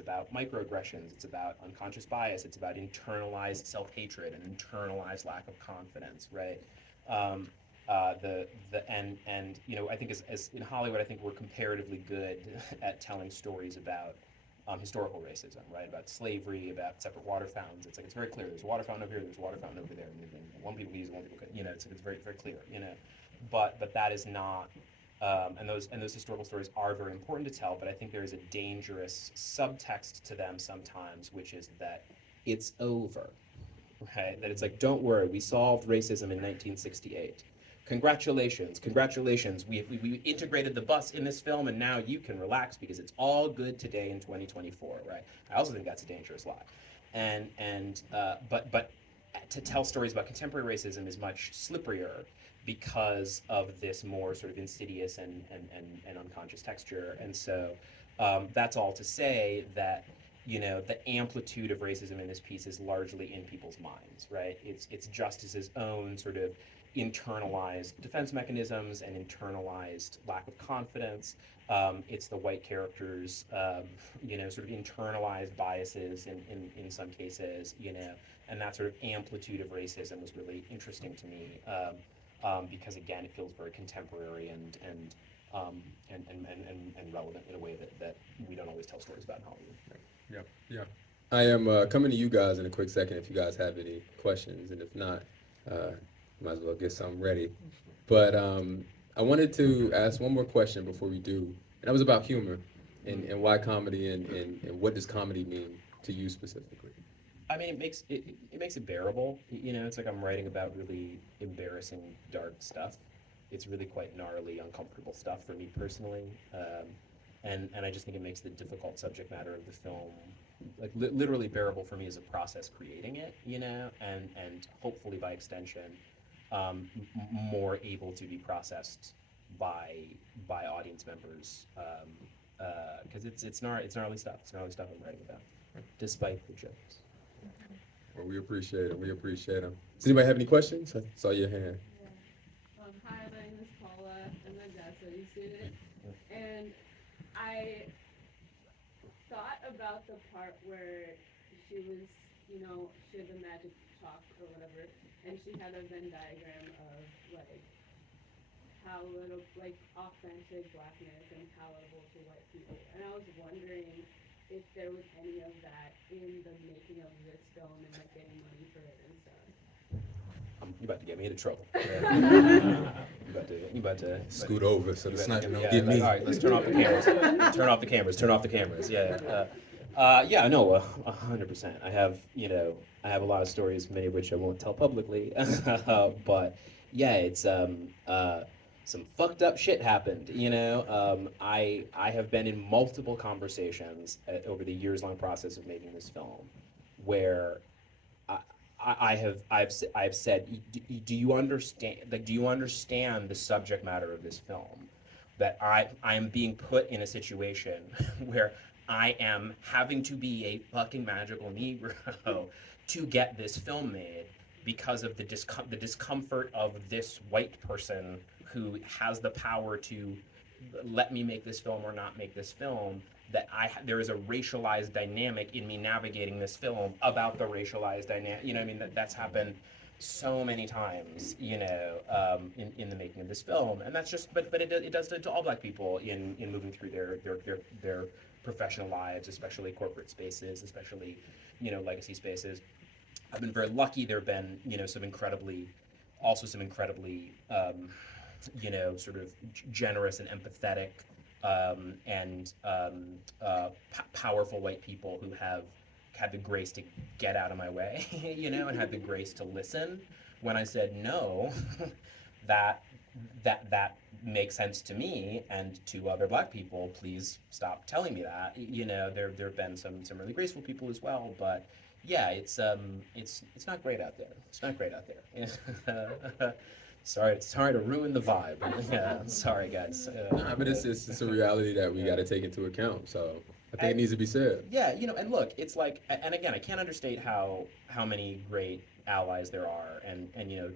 about microaggressions. It's about unconscious bias. It's about internalized self-hatred and internalized lack of confidence, right? Um, I think as in Hollywood, I think we're comparatively good at telling stories about historical racism, right? About slavery, about separate water fountains. It's like, it's very clear. There's a water fountain over here. There's a water fountain over there. And one people use, one people could. It's very very clear. but that is not. And those historical stories are very important to tell, but I think there is a dangerous subtext to them sometimes, which is that it's over, right? That it's like, don't worry, we solved racism in 1968. Congratulations, congratulations. We integrated the bus in this film, and now you can relax because it's all good today in 2024, right? I also think that's a dangerous lie, but to tell stories about contemporary racism is much slipperier because of this more sort of insidious and unconscious texture. And so that's all to say that the amplitude of racism in this piece is largely in people's minds, right? It's justice's own sort of internalized defense mechanisms and internalized lack of confidence. It's the white characters, sort of internalized biases in some cases, and that sort of amplitude of racism was really interesting to me, because again, it feels very contemporary and relevant in a way that we don't always tell stories about in Hollywood. Yeah, yeah. I am coming to you guys in a quick second if you guys have any questions, and if not, might as well get something ready. But I wanted to ask one more question before we do, and that was about humor and why comedy and what does comedy mean to you specifically? I mean, it makes it bearable. It's like I'm writing about really embarrassing, dark stuff. It's really quite gnarly, uncomfortable stuff for me personally, and I just think it makes the difficult subject matter of the film like literally bearable for me as a process creating it, and hopefully by extension, more able to be processed by audience members, because it's gnarly stuff. It's gnarly stuff I'm writing about, despite the jokes. Well, we appreciate it. We appreciate them. Does anybody have any questions? I saw your hand. Yeah. Hi, my name is Paula. I'm a jazz studies student, and I thought about the part where she was, she had the magic chalk or whatever, and she had a Venn diagram of like how little, like authentic blackness and palatable to white people, and I was wondering if there was any of that in the making of this film and like getting money for it and stuff. You're about to get me into trouble. You about to Scoot over so the sniper don't yeah, get me. all right, let's turn off the cameras. Turn off the cameras. Turn off the cameras. Yeah, no, 100%. I have a lot of stories, many of which I won't tell publicly, but yeah, it's some fucked up shit happened. I have been in multiple conversations over the years long process of making this film, where I've said, do you understand? Like, do you understand the subject matter of this film? That I am being put in a situation where I am having to be a fucking magical Negro to get this film made because of the discomfort of this white person who has the power to let me make this film or not make this film. That there is a racialized dynamic in me navigating this film about the racialized dynamic. I mean, that's happened so many times, in the making of this film, and that's just, but it does to all Black people in moving through their professional lives, especially corporate spaces, especially legacy spaces. I've been very lucky. There have been some incredibly sort of generous and empathetic, powerful white people who have had the grace to get out of my way, and had the grace to listen when I said no. that that makes sense to me and to other Black people. Please stop telling me that. There have been some really graceful people as well, but yeah, it's not great out there. It's not great out there. Sorry to ruin the vibe. Yeah, sorry guys. Nah, but it's a reality that we got to take into account. So I think it needs to be said. Yeah, and look, it's like, and again, I can't understate how many great allies there are, and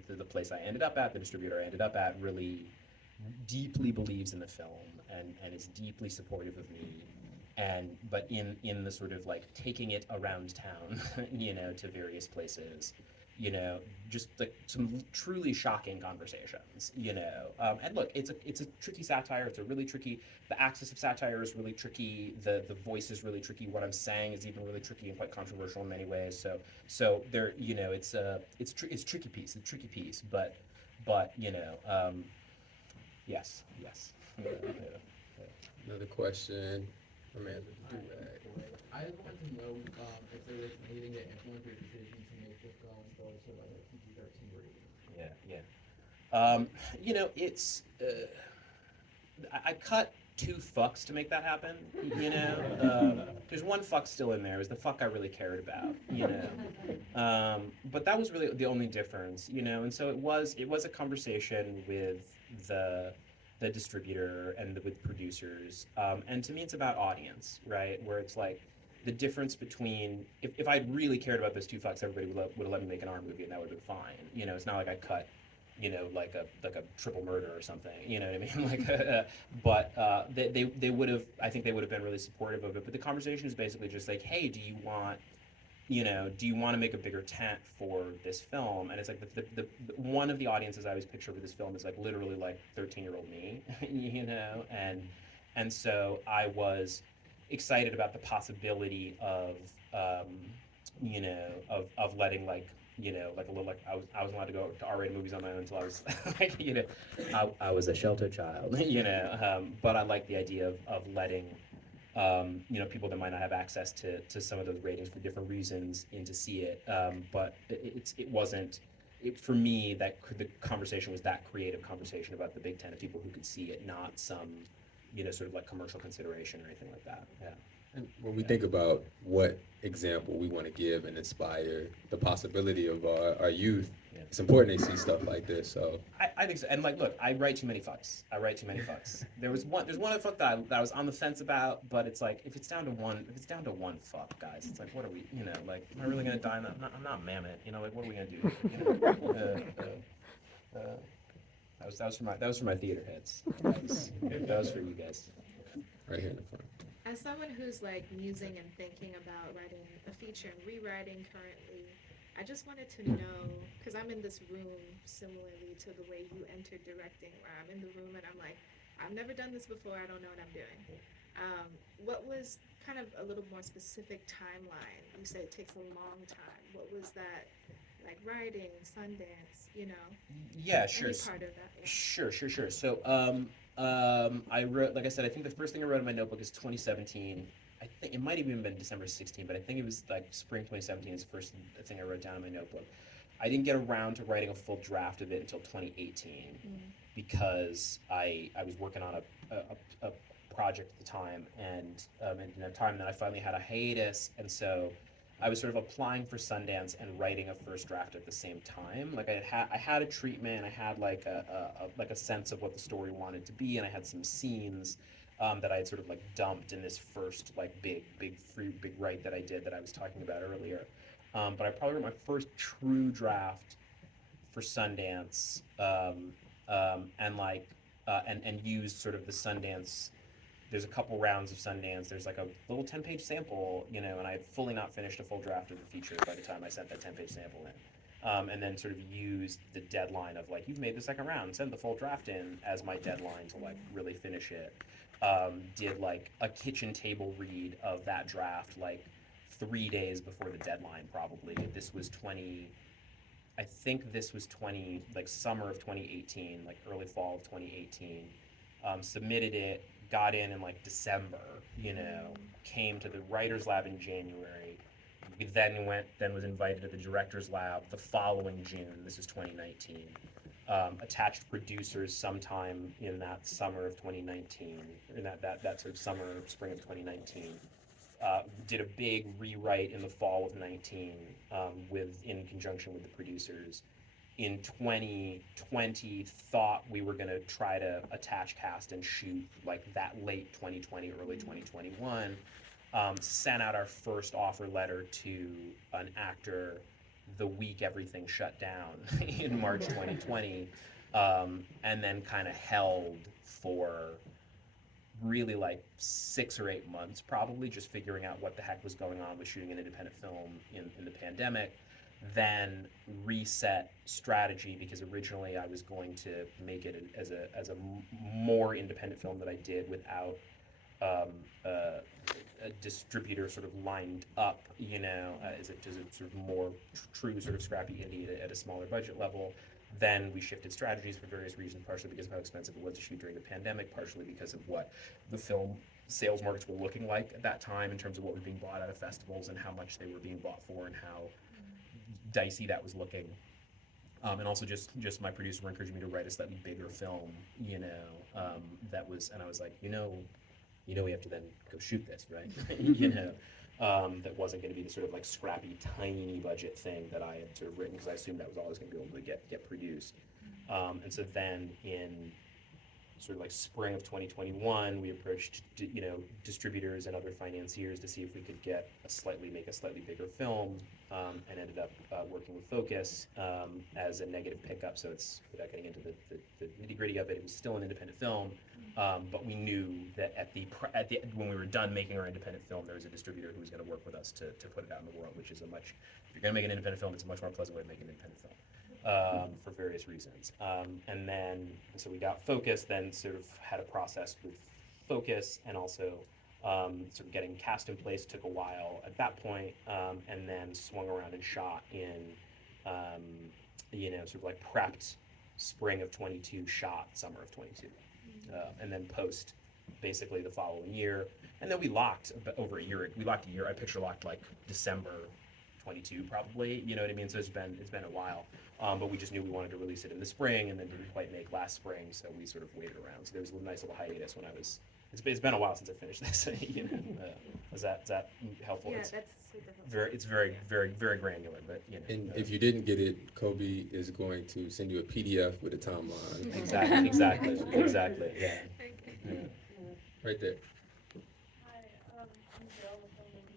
the place I ended up at, the distributor I ended up at, really deeply believes in the film and is deeply supportive of me, but in the sort of like taking it around town, to various places, just like some truly shocking conversations, and look, it's a tricky satire. It's a really tricky. The axis of satire is really tricky. The voice is really tricky. What I'm saying is even really tricky and quite controversial in many ways. So there, it's tricky piece. It's a tricky piece, but Yes. Another question. Amanda, do that. I just wanted to know if there was anything that influenced your decision to make the film go to like a PG-13 rating. It's I cut two fucks to make that happen. There's one fuck still in there. It was the fuck I really cared about. But that was really the only difference. And so it was a conversation with the the distributor and with producers. And to me, it's about audience, right? Where it's like the difference between if I'd really cared about those two fucks, everybody would have let me make an R movie, and that would have been fine. It's not like I cut like a triple murder or something. You know what I mean? They would have. I think they would have been really supportive of it. But the conversation is basically just like, hey, do you want to make a bigger tent for this film? And it's like the one of the audiences I always picture for this film is like literally like 13-year-old me, and so I was excited about the possibility of letting like a little like I was allowed to go to R-rated movies on my own until I was like I was a shelter child, but I like the idea of letting people that might not have access to some of those ratings for different reasons in to see it. But it wasn't. For me, the conversation was that creative conversation about the Big Ten of people who could see it, not some, sort of like commercial consideration or anything like that. Yeah. And when we think about what example we want to give and inspire the possibility of our youth, Yeah. it's important they see stuff like this. So I think so. And like, look, I write too many fucks. There's one other fuck that I was on the fence about, but it's like if it's down to one fuck, guys, it's like what are we, like, am I really gonna die? I'm not Mammoth, like what are we gonna do? That was for my theater heads. That was for you guys. right here in the front. As someone who's like musing and thinking about writing a feature and rewriting currently, I just wanted to know, because I'm in this room similarly to the way you entered directing, where I'm in the room and I'm like, I've never done this before, I don't know what I'm doing. What was kind of a little more specific timeline? You said it takes a long time. What was that, like writing, Sundance, Yeah, sure. any part of that? Yeah. Sure. So, I wrote, like I said, I think the first thing I wrote in my notebook is 2017. I think it might have even been December 16, but I think it was like spring 2017 is the first thing I wrote down in my notebook. I didn't get around to writing a full draft of it until 2018 because I was working on a project at the time, and in a time that I finally had a hiatus, and so I was sort of applying for Sundance and writing a first draft at the same time. Like I had a treatment, I had like a sense of what the story wanted to be, and I had some scenes that I had sort of like dumped in this first like big write that I did that I was talking about earlier. But I probably wrote my first true draft for Sundance, and used sort of the Sundance. There's a couple rounds of Sundance. There's like a little 10-page sample, and I had fully not finished a full draft of the feature by the time I sent that 10-page sample in. And then sort of used the deadline of like, you've made the second round, send the full draft in as my deadline to like really finish it. Did like a kitchen table read of that draft like 3 days before the deadline probably. I think this was like summer of 2018, like early fall of 2018. Submitted it, got in like December, came to the writer's lab in January. We then was invited to the director's lab the following June. This is 2019. Attached producers sometime in that summer of 2019, in that sort of spring of 2019. Did a big rewrite in the fall of 19 in conjunction with the producers. In 2020, thought we were going to try to attach cast and shoot like that late 2020, early 2021. Sent out our first offer letter to an actor the week everything shut down in March 2020, and then kind of held for really like 6 or 8 months probably just figuring out what the heck was going on with shooting an independent film in the pandemic. Then reset strategy because originally I was going to make it as a more independent film that I did without a distributor sort of lined up, as a sort of more true sort of scrappy indie at a smaller budget level. Then we shifted strategies for various reasons, partially because of how expensive it was to shoot during the pandemic, partially because of what the film sales markets were looking like at that time in terms of what was being bought out of festivals and how much they were being bought for and how dicey that was looking. And also just my producer were encouraging me to write a slightly bigger film, that was, and I was like, we have to then go shoot this, right? That wasn't going to be the sort of like scrappy, tiny budget thing that I had sort of written because I assumed that was always going to be able to get produced. And so then in sort of like spring of 2021, we approached distributors and other financiers to see if we could make a slightly bigger film, and ended up working with Focus as a negative pickup. So it's, without getting into the nitty gritty of it, it was still an independent film, but we knew that when we were done making our independent film, there was a distributor who was going to work with us to put it out in the world, which is if you're going to make an independent film, it's a much more pleasant way to make an independent film. For various reasons. So we got Focus, then sort of had a process with Focus, and also sort of getting cast in place took a while at that point, and then swung around and shot in, sort of like prepped spring of 22, shot summer of 22, and then post basically the following year. And then we locked over a year. We locked a year. I picture locked like December 22 probably, you know what I mean? So it's been a while. But we just knew we wanted to release it in the spring, and then didn't quite make last spring, so we sort of waited around. So there was a nice little hiatus when it's been a while since I finished this. Is that helpful? Yeah, It's that's super helpful. it's very, very, very granular, but And if you didn't get it, Kobe is going to send you a PDF with a timeline. exactly, yeah. Okay. Yeah. Right there. Hi, I'm Jill with the Movie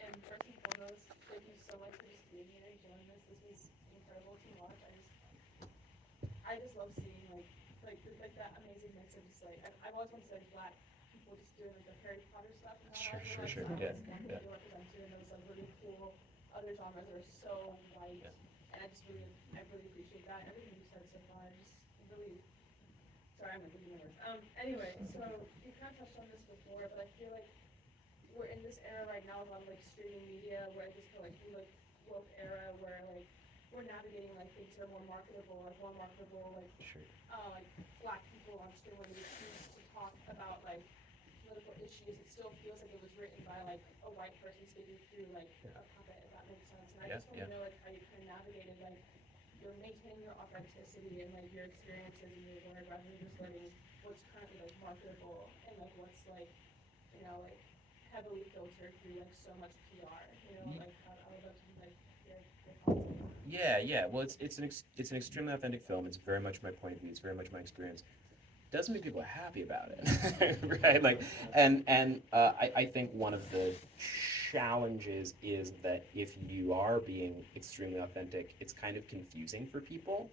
and first and foremost, thank you so much for just being here and doing this. This was incredible to watch. I just love seeing like that amazing mix of just like I've always wanted to see like black people just doing like the Harry Potter stuff and all that. Sure, Yeah. yeah. Feel represented in those like really cool other genres that are so white, Yeah. and I really appreciate that. Everything you said so far, just really. Sorry, I'm like losing my words. Anyway, so you kind of touched on this before, but I feel like we're in this era right now of like streaming media, where I just feel like we like woke era where like we're navigating like things that are more marketable, like Sure. like black people on screen when they choose to talk about like political issues. It still feels like it was written by like a white person speaking through like a puppet, if that makes sense. And I just want to know like how you kind of navigated like you're maintaining your authenticity and like your experiences and your word rather than just letting what's currently like marketable and like what's like like heavily filtered through like so much PR. Like how I would love to like your thoughts on that. Yeah. Well, it's an extremely authentic film. It's very much my point of view. It's very much my experience. Doesn't make people happy about it, right? Like, and I think one of the challenges is that if you are being extremely authentic, it's kind of confusing for people.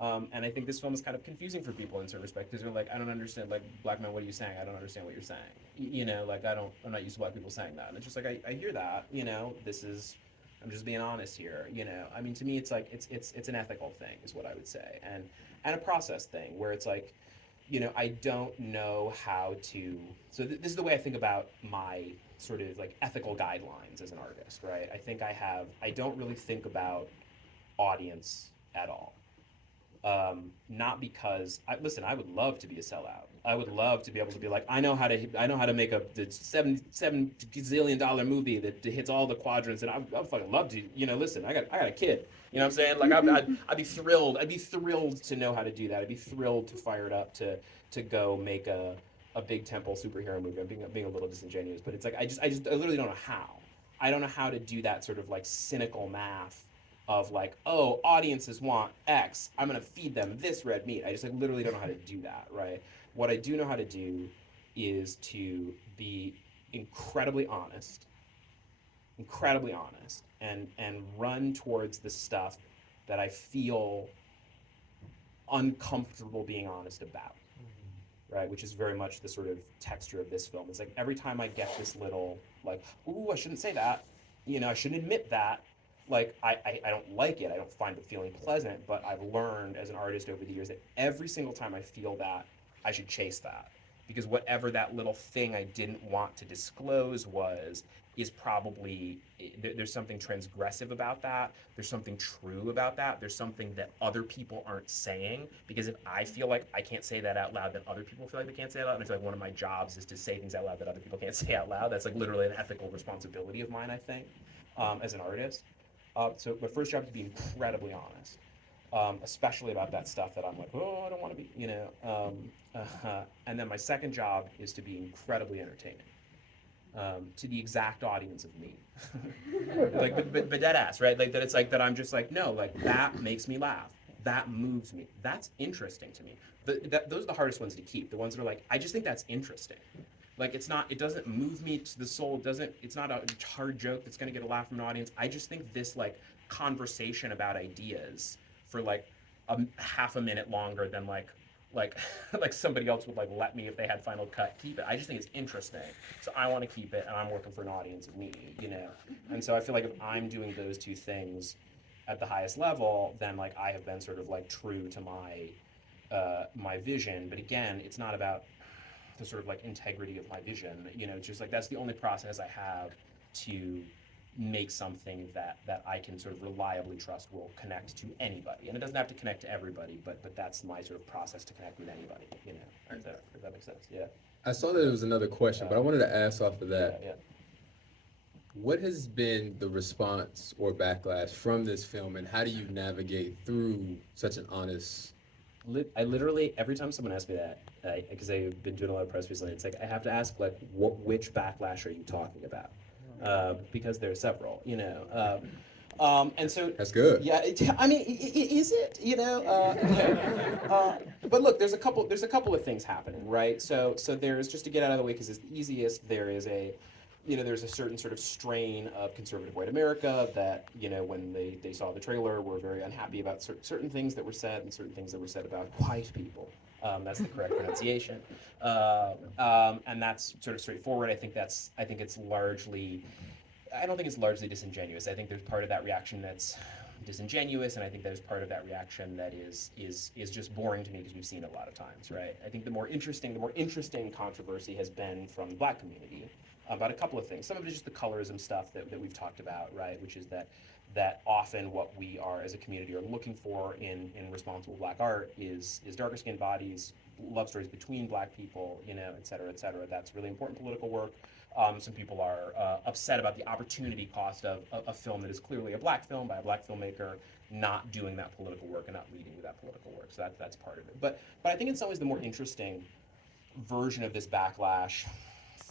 And I think this film is kind of confusing for people in certain respects because they're like, I don't understand, like, black man, what are you saying? I don't understand what you're saying. Like, I'm not used to black people saying that. And it's just like, I hear that, I'm just being honest here, I mean, to me, it's like, it's an ethical thing is what I would say. And a process thing where it's like, I don't know how to, so this is the way I think about my sort of like ethical guidelines as an artist, right? I don't really think about audience at all. Not because I would love to be a sellout. I would love to be able to be like, I know how to make the $7 gazillion movie that hits all the quadrants, and I'd fucking love to. Listen, I got a kid. You know what I'm saying? Like I'd be thrilled. I'd be thrilled to know how to do that. I'd be thrilled to fire it up to go make a big temple superhero movie. I'm being a little disingenuous, but it's like I literally don't know how. I don't know how to do that sort of like cynical math of like, oh, audiences want X, I'm gonna feed them this red meat. I just like literally don't know how to do that, right? What I do know how to do is to be incredibly honest, and run towards the stuff that I feel uncomfortable being honest about, right? Which is very much the sort of texture of this film. It's like every time I get this little like, ooh, I shouldn't say that, I shouldn't admit that. Like I don't like it. I don't find the feeling pleasant, but I've learned as an artist over the years that every single time I feel that, I should chase that. Because whatever that little thing I didn't want to disclose was, is probably there's something transgressive about that. There's something true about that. There's something that other people aren't saying, because if I feel like I can't say that out loud, then other people feel like they can't say it out loud. And I feel like one of my jobs is to say things out loud that other people can't say out loud. That's like literally an ethical responsibility of mine, I think, as an artist. So my first job is to be incredibly honest, especially about that stuff that I'm like, oh, I don't want to be, and then my second job is to be incredibly entertaining, to the exact audience of me. Like, but dead ass, right? Like that it's like that I'm just like, no, like that makes me laugh. That moves me. That's interesting to me. Those are the hardest ones to keep. The ones that are like, I just think that's interesting. Like it doesn't move me to the soul. It's not a hard joke that's gonna get a laugh from an audience. I just think this like conversation about ideas for like a half a minute longer than like like somebody else would like let me, if they had Final Cut, keep it. I just think it's interesting, so I want to keep it, and I'm working for an audience of me. And so I feel like if I'm doing those two things at the highest level, then like I have been sort of like true to my vision. But again, it's not about the sort of like integrity of my vision. It's just like that's the only process I have to make something that I can sort of reliably trust will connect to anybody. And it doesn't have to connect to everybody, but that's my sort of process to connect with anybody. If that makes sense. Yeah. I saw that there was another question, but I wanted to ask off of that. Yeah. What has been the response or backlash from this film, and how do you navigate through such an honest? I literally, every time someone asks me that, because I've been doing a lot of press recently, it's like I have to ask like, which backlash are you talking about? Because there are several. And so That's good. yeah, I mean, is it? But look, there's a couple of things happening, right? So there's, just to get out of the way because it's the easiest. There's a certain sort of strain of conservative white America that when they saw the trailer were very unhappy about certain things that were said and certain things that were said about white people. That's the correct pronunciation, and that's sort of straightforward. I don't think it's largely disingenuous. I think there's part of that reaction that's disingenuous, and I think there's part of that reaction that is just boring to me because we've seen it a lot of times, right? I think the more interesting controversy has been from the Black community about a couple of things. Some of it is just the colorism stuff that we've talked about, right? Which is that often what we are as a community are looking for in responsible Black art is darker skinned bodies, love stories between Black people, et cetera, et cetera. That's really important political work. Some people are upset about the opportunity cost of a film that is clearly a Black film by a Black filmmaker not doing that political work and not leading with that political work. So that's part of it. But I think in some ways the more interesting version of this backlash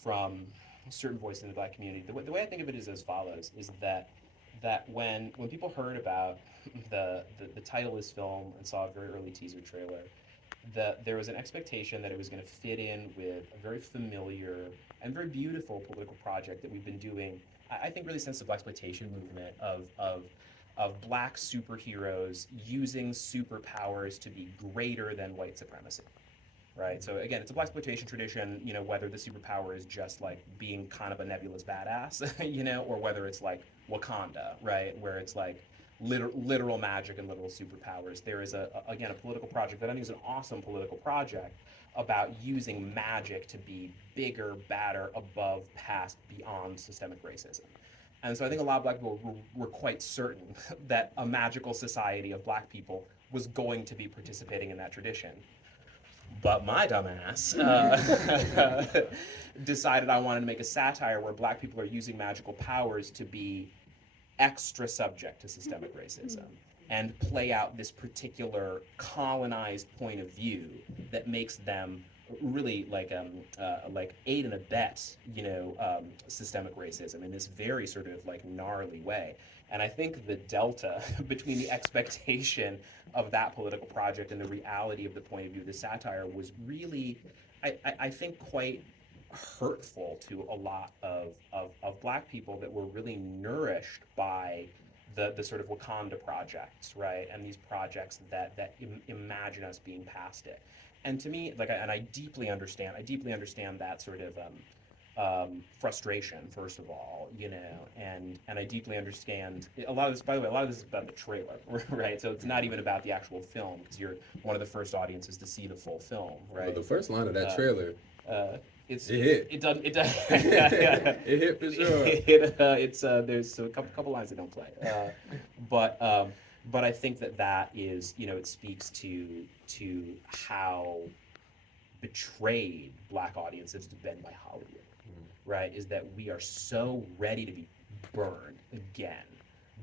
from certain voices in the Black community, the way I think of it is as follows: is that when people heard about the title of this film and saw a very early teaser trailer, there was an expectation that it was going to fit in with a very familiar and very beautiful political project that we've been doing, I think, really since the blaxploitation movement of Black superheroes using superpowers to be greater than white supremacy. Right. So again, it's a blaxploitation tradition. Whether the superpower is just like being kind of a nebulous badass, or whether it's like Wakanda, right, where it's like literal magic and literal superpowers. There is again a political project that I think is an awesome political project about using magic to be bigger, badder, above, past, beyond systemic racism. And so I think a lot of Black people were quite certain that a magical society of Black people was going to be participating in that tradition. But my dumbass decided I wanted to make a satire where Black people are using magical powers to be extra subject to systemic racism and play out this particular colonized point of view that makes them really like aid and abet systemic racism in this very sort of like gnarly way. And I think the delta between the expectation of that political project and the reality of the point of view of the satire was really, I think, quite hurtful to a lot of Black people that were really nourished by the sort of Wakanda projects, right? And these projects that imagine us being past it. And to me, I deeply understand that sort of frustration, first of all, and I deeply understand a lot of this. By the way, a lot of this is about the trailer, right? So it's not even about the actual film, because you're one of the first audiences to see the full film, right? Well, the first line of that trailer. it's It hit. it doesn't it does It hit for sure. it's there's a couple lines that don't play, but but I think that is, you know, it speaks to how betrayed Black audiences have been by Hollywood, right? Is that we are so ready to be burned again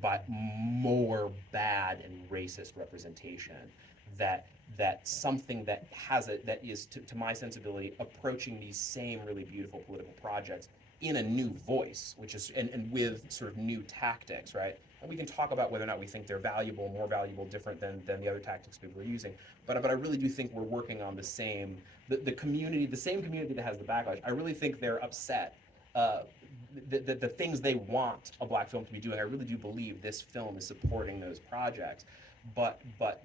by more bad and racist representation that something that has that is to my sensibility approaching these same really beautiful political projects in a new voice, which is and with sort of new tactics, right? And we can talk about whether or not we think they're valuable, more valuable, different than the other tactics people are using. But I really do think we're working on the same the community, the same community that has the backlash. I really think they're upset. Uh, the things they want a Black film to be doing, I really do believe this film is supporting those projects. But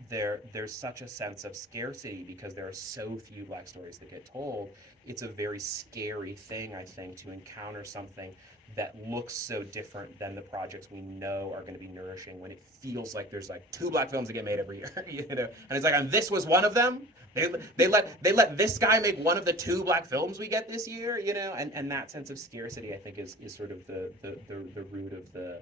there's such a sense of scarcity because there are so few Black stories that get told. It's a very scary thing, I think, to encounter something that looks so different than the projects we know are going to be nourishing when it feels like there's like 2 Black films that get made every year, you know, and it's like, and this was one of them. They let this guy make one of the 2 Black films we get this year, you know, and that sense of scarcity, I think, is sort of the root of the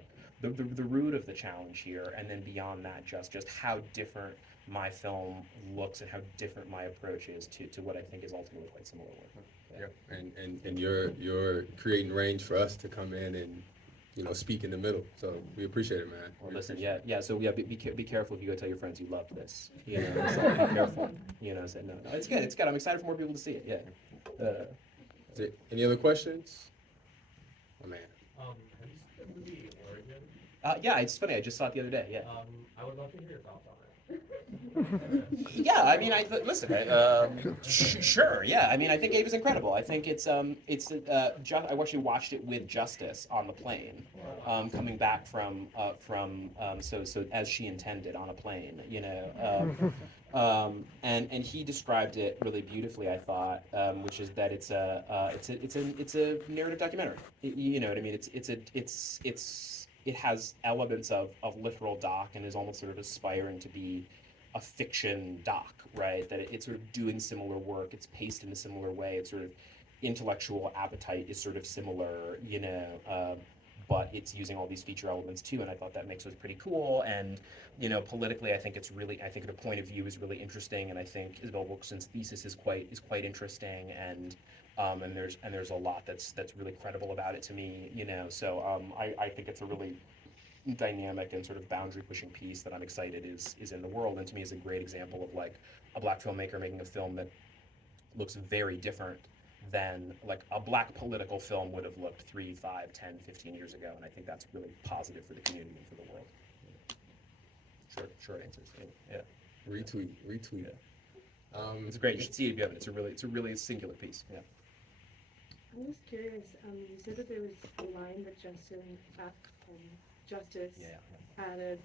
root of the challenge here. And then beyond that, just how different my film looks and how different my approach is to what I think is ultimately quite similar work. Yeah, and you're creating range for us to come in and, you know, speak in the middle. So we appreciate it, man. Well, listen, yeah. So yeah, be careful if you go tell your friends you love this. You know, so be careful. You know, say no, it's good. It's good. I'm excited for more people to see it. Yeah. Is there any other questions? Oh man. Have you seen the movie Origin? Yeah, it's funny. I just saw it the other day. Yeah. I would love to hear your thoughts on it. Yeah, I mean, listen. Sure. Yeah, I mean, I think Abe is incredible. I think I actually watched it with Justice on the plane, coming back from so as she intended on a plane, you know. And he described it really beautifully, I thought, which is that it's a narrative documentary. You know what I mean? It has elements of literal doc and is almost sort of aspiring to be a fiction doc, right? That it's sort of doing similar work. It's paced in a similar way. It's sort of intellectual appetite is sort of similar, you know. But it's using all these feature elements too, and I thought that makes it pretty cool. And you know, politically, I think the point of view is really interesting, and I think Isabel Wilkerson's thesis is quite interesting, and there's a lot that's really credible about it to me, you know. So I think it's a really dynamic and sort of boundary pushing piece that I'm excited is in the world, and to me is a great example of like a Black filmmaker making a film that looks very different than like a Black political film would have looked 3, 5, 10, 15 years ago, and I think that's really positive for the community and for the world. Short answers. Yeah. Retweet. Yeah. It's great. You should see it if you haven't. It's a really singular piece. Yeah. I'm just curious. You said that there was a line that Justice added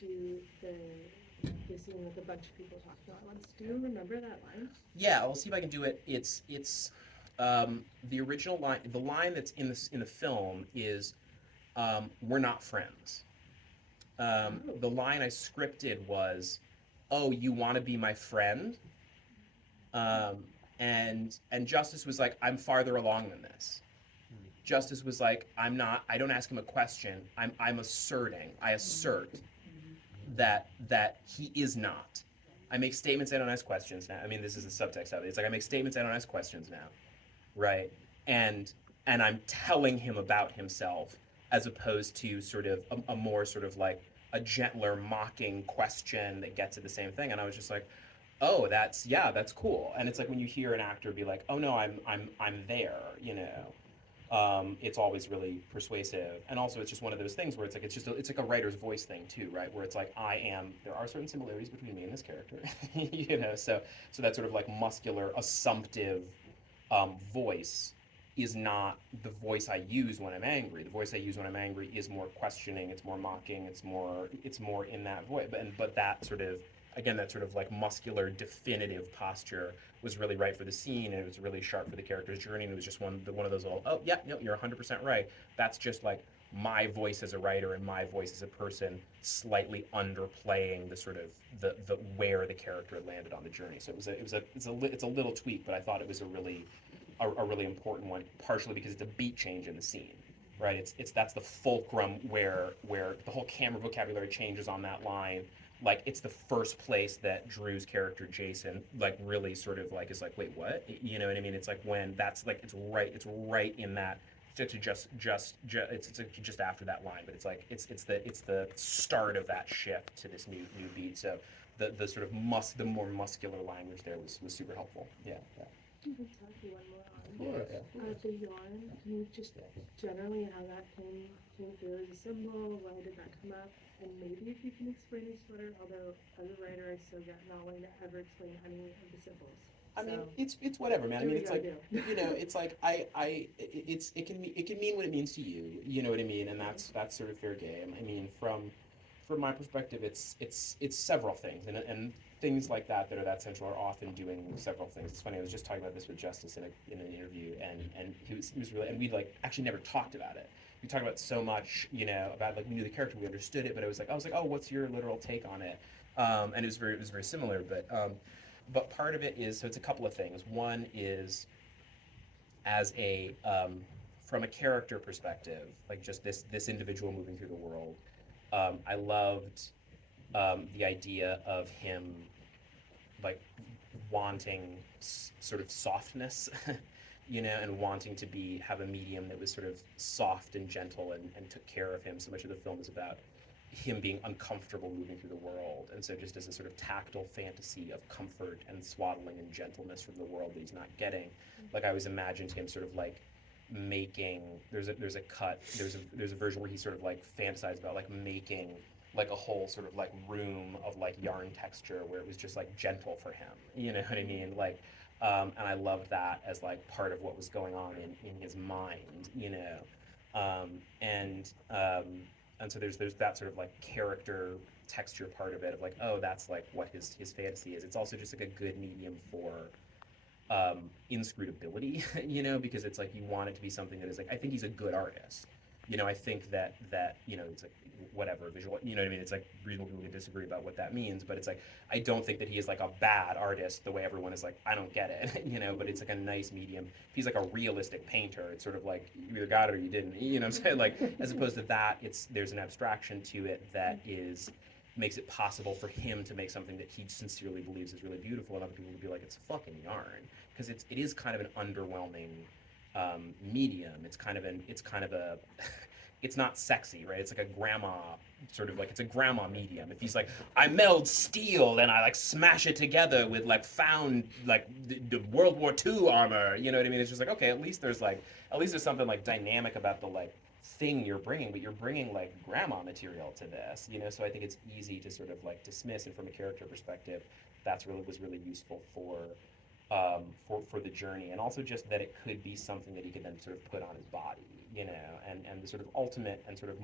to the scene with a bunch of people talking about once. Do you remember that line? Yeah, I'll see if I can do it. It's the original line. The line that's in the film is, "We're not friends." The line I scripted was, "Oh, you want to be my friend?" And Justice was like, "I'm farther along than this." Justice was like, "I'm not. I don't ask him a question. I'm asserting. I assert that he is not. I make statements. I don't ask questions now. I mean, this is the subtext of it. It's like I make statements. I don't ask questions now, right? And I'm telling him about himself as opposed to sort of a more sort of like a gentler, mocking question that gets at the same thing." And I was just like, "Oh, that's cool." And it's like when you hear an actor be like, "Oh no, I'm there," you know. It's always really persuasive, and also it's just one of those things where it's like a writer's voice thing too, right? Where it's like there are certain similarities between me and this character, you know. So that sort of like muscular, assumptive voice is not the voice I use when I'm angry. The voice I use when I'm angry is more questioning, it's more mocking, it's more in that voice. But that sort of, again, that sort of like muscular, definitive posture was really right for the scene, and it was really sharp for the character's journey, and it was just one of those little, "Oh, yeah, no, you're 100% right." That's just like my voice as a writer and my voice as a person slightly underplaying the sort of the where the character landed on the journey. So it's a little tweak, but I thought it was a really a really important one, partially because it's a beat change in the scene, right? It's that's the fulcrum where the whole camera vocabulary changes on that line. Like it's the first place that Drew's character Jason like really sort of like is like, wait, what? You know what I mean? It's like when that's like it's right in that. It's just after that line, but it's like it's the start of that shift to this new beat. So the sort of the more muscular language there was super helpful. Yeah. Can we talk one more on Yeah. the yarn? Can you just generally how that came through as a symbol? Why did that come up? And maybe if you can explain the sweater, although as a writer I still get not wanting to ever explain any of the symbols. I mean, So, it's whatever, man. I do mean, what it's you like gotta you know, it's like it can mean what it means to you. You know what I mean, and that's sort of fair game. I mean, from my perspective, it's several things, and things like that are that central are often doing several things. It's funny. I was just talking about this with Justice in an interview, and he was really, and we like actually never talked about it. We talked about so much, you know, about like we knew the character, we understood it, but I was like, oh, what's your literal take on it? And it was very similar, but part of it is, so it's a couple of things. One is as a from a character perspective, like just this individual moving through the world. I loved the idea of him like wanting sort of softness, you know, and wanting to have a medium that was sort of soft and gentle and took care of him. So much of the film is about him being uncomfortable moving through the world, and so just as a sort of tactile fantasy of comfort and swaddling and gentleness from the world that he's not getting, like I always imagined him sort of like making there's a version where he sort of like fantasized about like making like a whole sort of like room of like yarn texture where it was just like gentle for him, you know what I mean, like and I loved that as like part of what was going on in his mind, you know, and so there's that sort of like character texture part of it of like, oh, that's like what his fantasy is. It's also just like a good medium for inscrutability, you know, because it's like you want it to be something that is like, I think he's a good artist. You know, I think that you know, it's like whatever visual, you know what I mean? It's like reasonable people can disagree about what that means, but it's like I don't think that he is like a bad artist the way everyone is like, I don't get it, you know, but it's like a nice medium. If he's like a realistic painter, it's sort of like you either got it or you didn't, you know what I'm saying? Like as opposed to that, there's an abstraction to it that makes it possible for him to make something that he sincerely believes is really beautiful, and other people would be like, it's fucking yarn, because it is kind of an underwhelming medium. It's kind of a it's not sexy, right? It's like a grandma sort of like, it's a grandma medium. If he's like, I meld steel and I like smash it together with like found like the World War II armor, you know what I mean? It's just like, okay, at least there's something like dynamic about the like thing you're bringing, but you're bringing like grandma material to this, you know? So I think it's easy to sort of like dismiss, and from a character perspective, was really useful for the journey, and also just that it could be something that he could then sort of put on his body, you know, and the sort of ultimate and sort of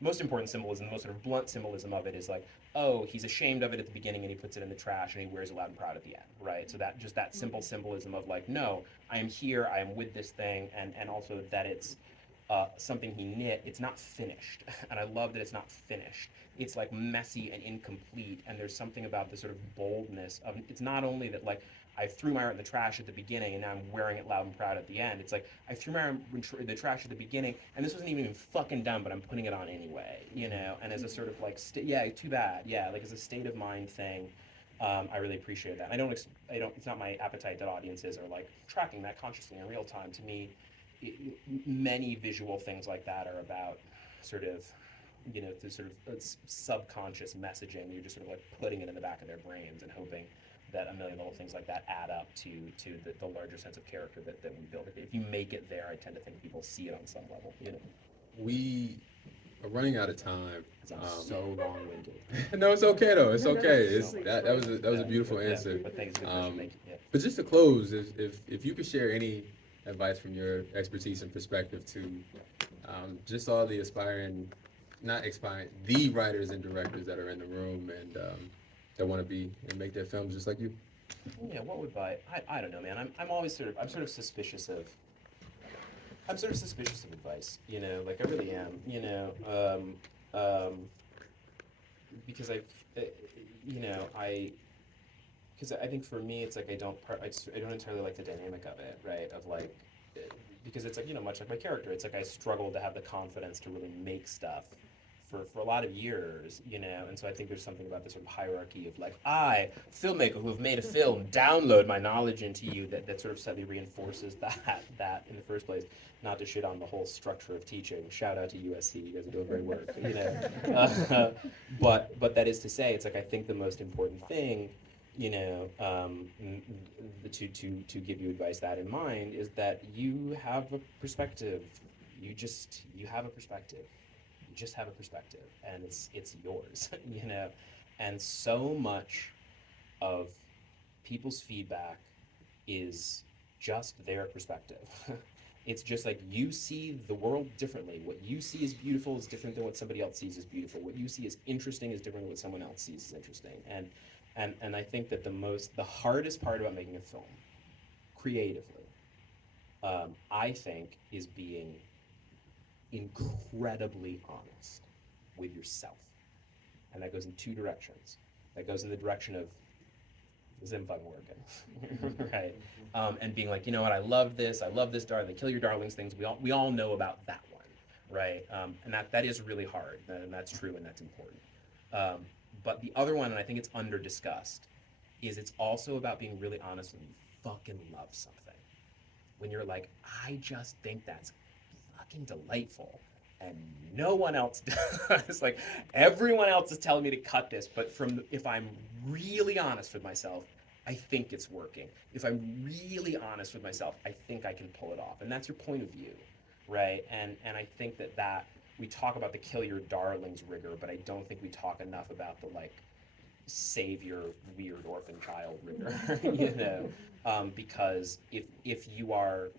most important symbolism, the most sort of blunt symbolism of it is like, oh, he's ashamed of it at the beginning and he puts it in the trash and he wears it loud and proud at the end, right? So that just that simple symbolism of like, no, I am here, I am with this thing, and also that it's something he knit. It's not finished, and I love that it's not finished. It's like messy and incomplete, and there's something about the sort of boldness of it's not only that like I threw my art in the trash at the beginning and now I'm wearing it loud and proud at the end. It's like I threw my art in the trash at the beginning and this wasn't even fucking done, but I'm putting it on anyway, you know. And as a sort of like yeah, too bad, yeah, like as a state of mind thing. I really appreciate that. I don't. It's not my appetite that audiences are like tracking that consciously in real time. To me, many visual things like that are about sort of, you know, the sort of subconscious messaging. You're just sort of like putting it in the back of their brains and hoping that a million little things like that add up to the larger sense of character that we build. If you make it there, I tend to think people see it on some level, you know. We are running out of time. 'Cause I'm so long-winded. No, it's okay though. It's No, no, okay. that's That was a beautiful Yeah, answer. but thanks for the question. Thank you. Yeah. But just to close, if you could share any advice from your expertise and perspective to just all the the writers and directors that are in the room and that want to be and make their films just like you. Yeah, what would I don't know, man. I'm always sort of suspicious of advice, you know, like I really am, you know, because you know, because I think for me, it's like I don't entirely like the dynamic of it, right? Of like, because it's like, you know, much like my character, it's like I struggled to have the confidence to really make stuff for a lot of years, you know, and so I think there's something about this sort of hierarchy of like, I, filmmaker who have made a film, download my knowledge into you, that sort of slightly reinforces that in the first place. Not to shit on the whole structure of teaching. Shout out to USC, you guys are doing great work, you know. But that is to say, it's like I think the most important thing, you know, to give you advice that in mind is that you have a perspective. You have a perspective. You just have a perspective, and it's yours, you know. And so much of people's feedback is just their perspective. It's just like you see the world differently. What you see as beautiful is different than what somebody else sees as beautiful. What you see as interesting is different than what someone else sees as interesting. And I think that the hardest part about making a film, creatively, I think, is being incredibly honest with yourself. And that goes in two directions. That goes in the direction of, is it fucking working? Right? And being like, you know what, I love this darling, the kill your darlings things, we all know about that one, right? And that is really hard, and that's true, and that's important. But the other one, and I think it's under discussed, is it's also about being really honest when you fucking love something. When you're like, I just think that's fucking delightful, and no one else does. Like, everyone else is telling me to cut this, but if I'm really honest with myself, I think it's working. If I'm really honest with myself, I think I can pull it off. And that's your point of view, right? And I think that we talk about the kill your darlings rigor, but I don't think we talk enough about the like save your weird orphan child rigor, you know? Because if you are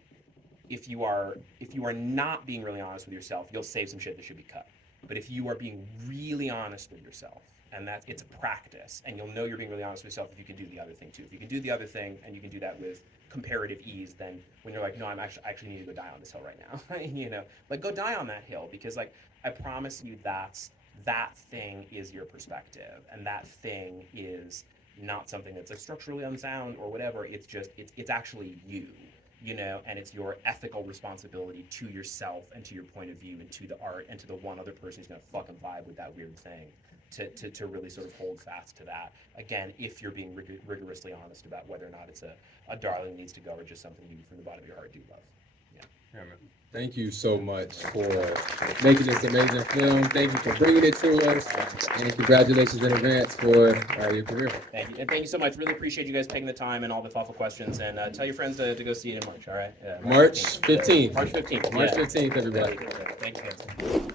not being really honest with yourself, you'll save some shit that should be cut. But if you are being really honest with yourself, and that it's a practice, and you'll know you're being really honest with yourself if you can do the other thing too. If you can do the other thing and you can do that with comparative ease, then when you're like, no, I actually need to go die on this hill right now, you know, like go die on that hill, because like I promise you that thing is your perspective, and that thing is not something that's like structurally unsound or whatever. It's just it's actually you. You know, and it's your ethical responsibility to yourself and to your point of view and to the art and to the one other person who's gonna fucking vibe with that weird thing to really sort of hold fast to that. Again, if you're being rigorously honest about whether or not it's a darling needs to go or just something you from the bottom of your heart do love. Yeah, man. Thank you so much for making this amazing film. Thank you for bringing it to us. And congratulations in advance for your career. Thank you. And thank you so much. Really appreciate you guys taking the time and all the thoughtful questions. And tell your friends to go see it in March, all right? March 15th. March 15th. March 15th, everybody. Thank you guys.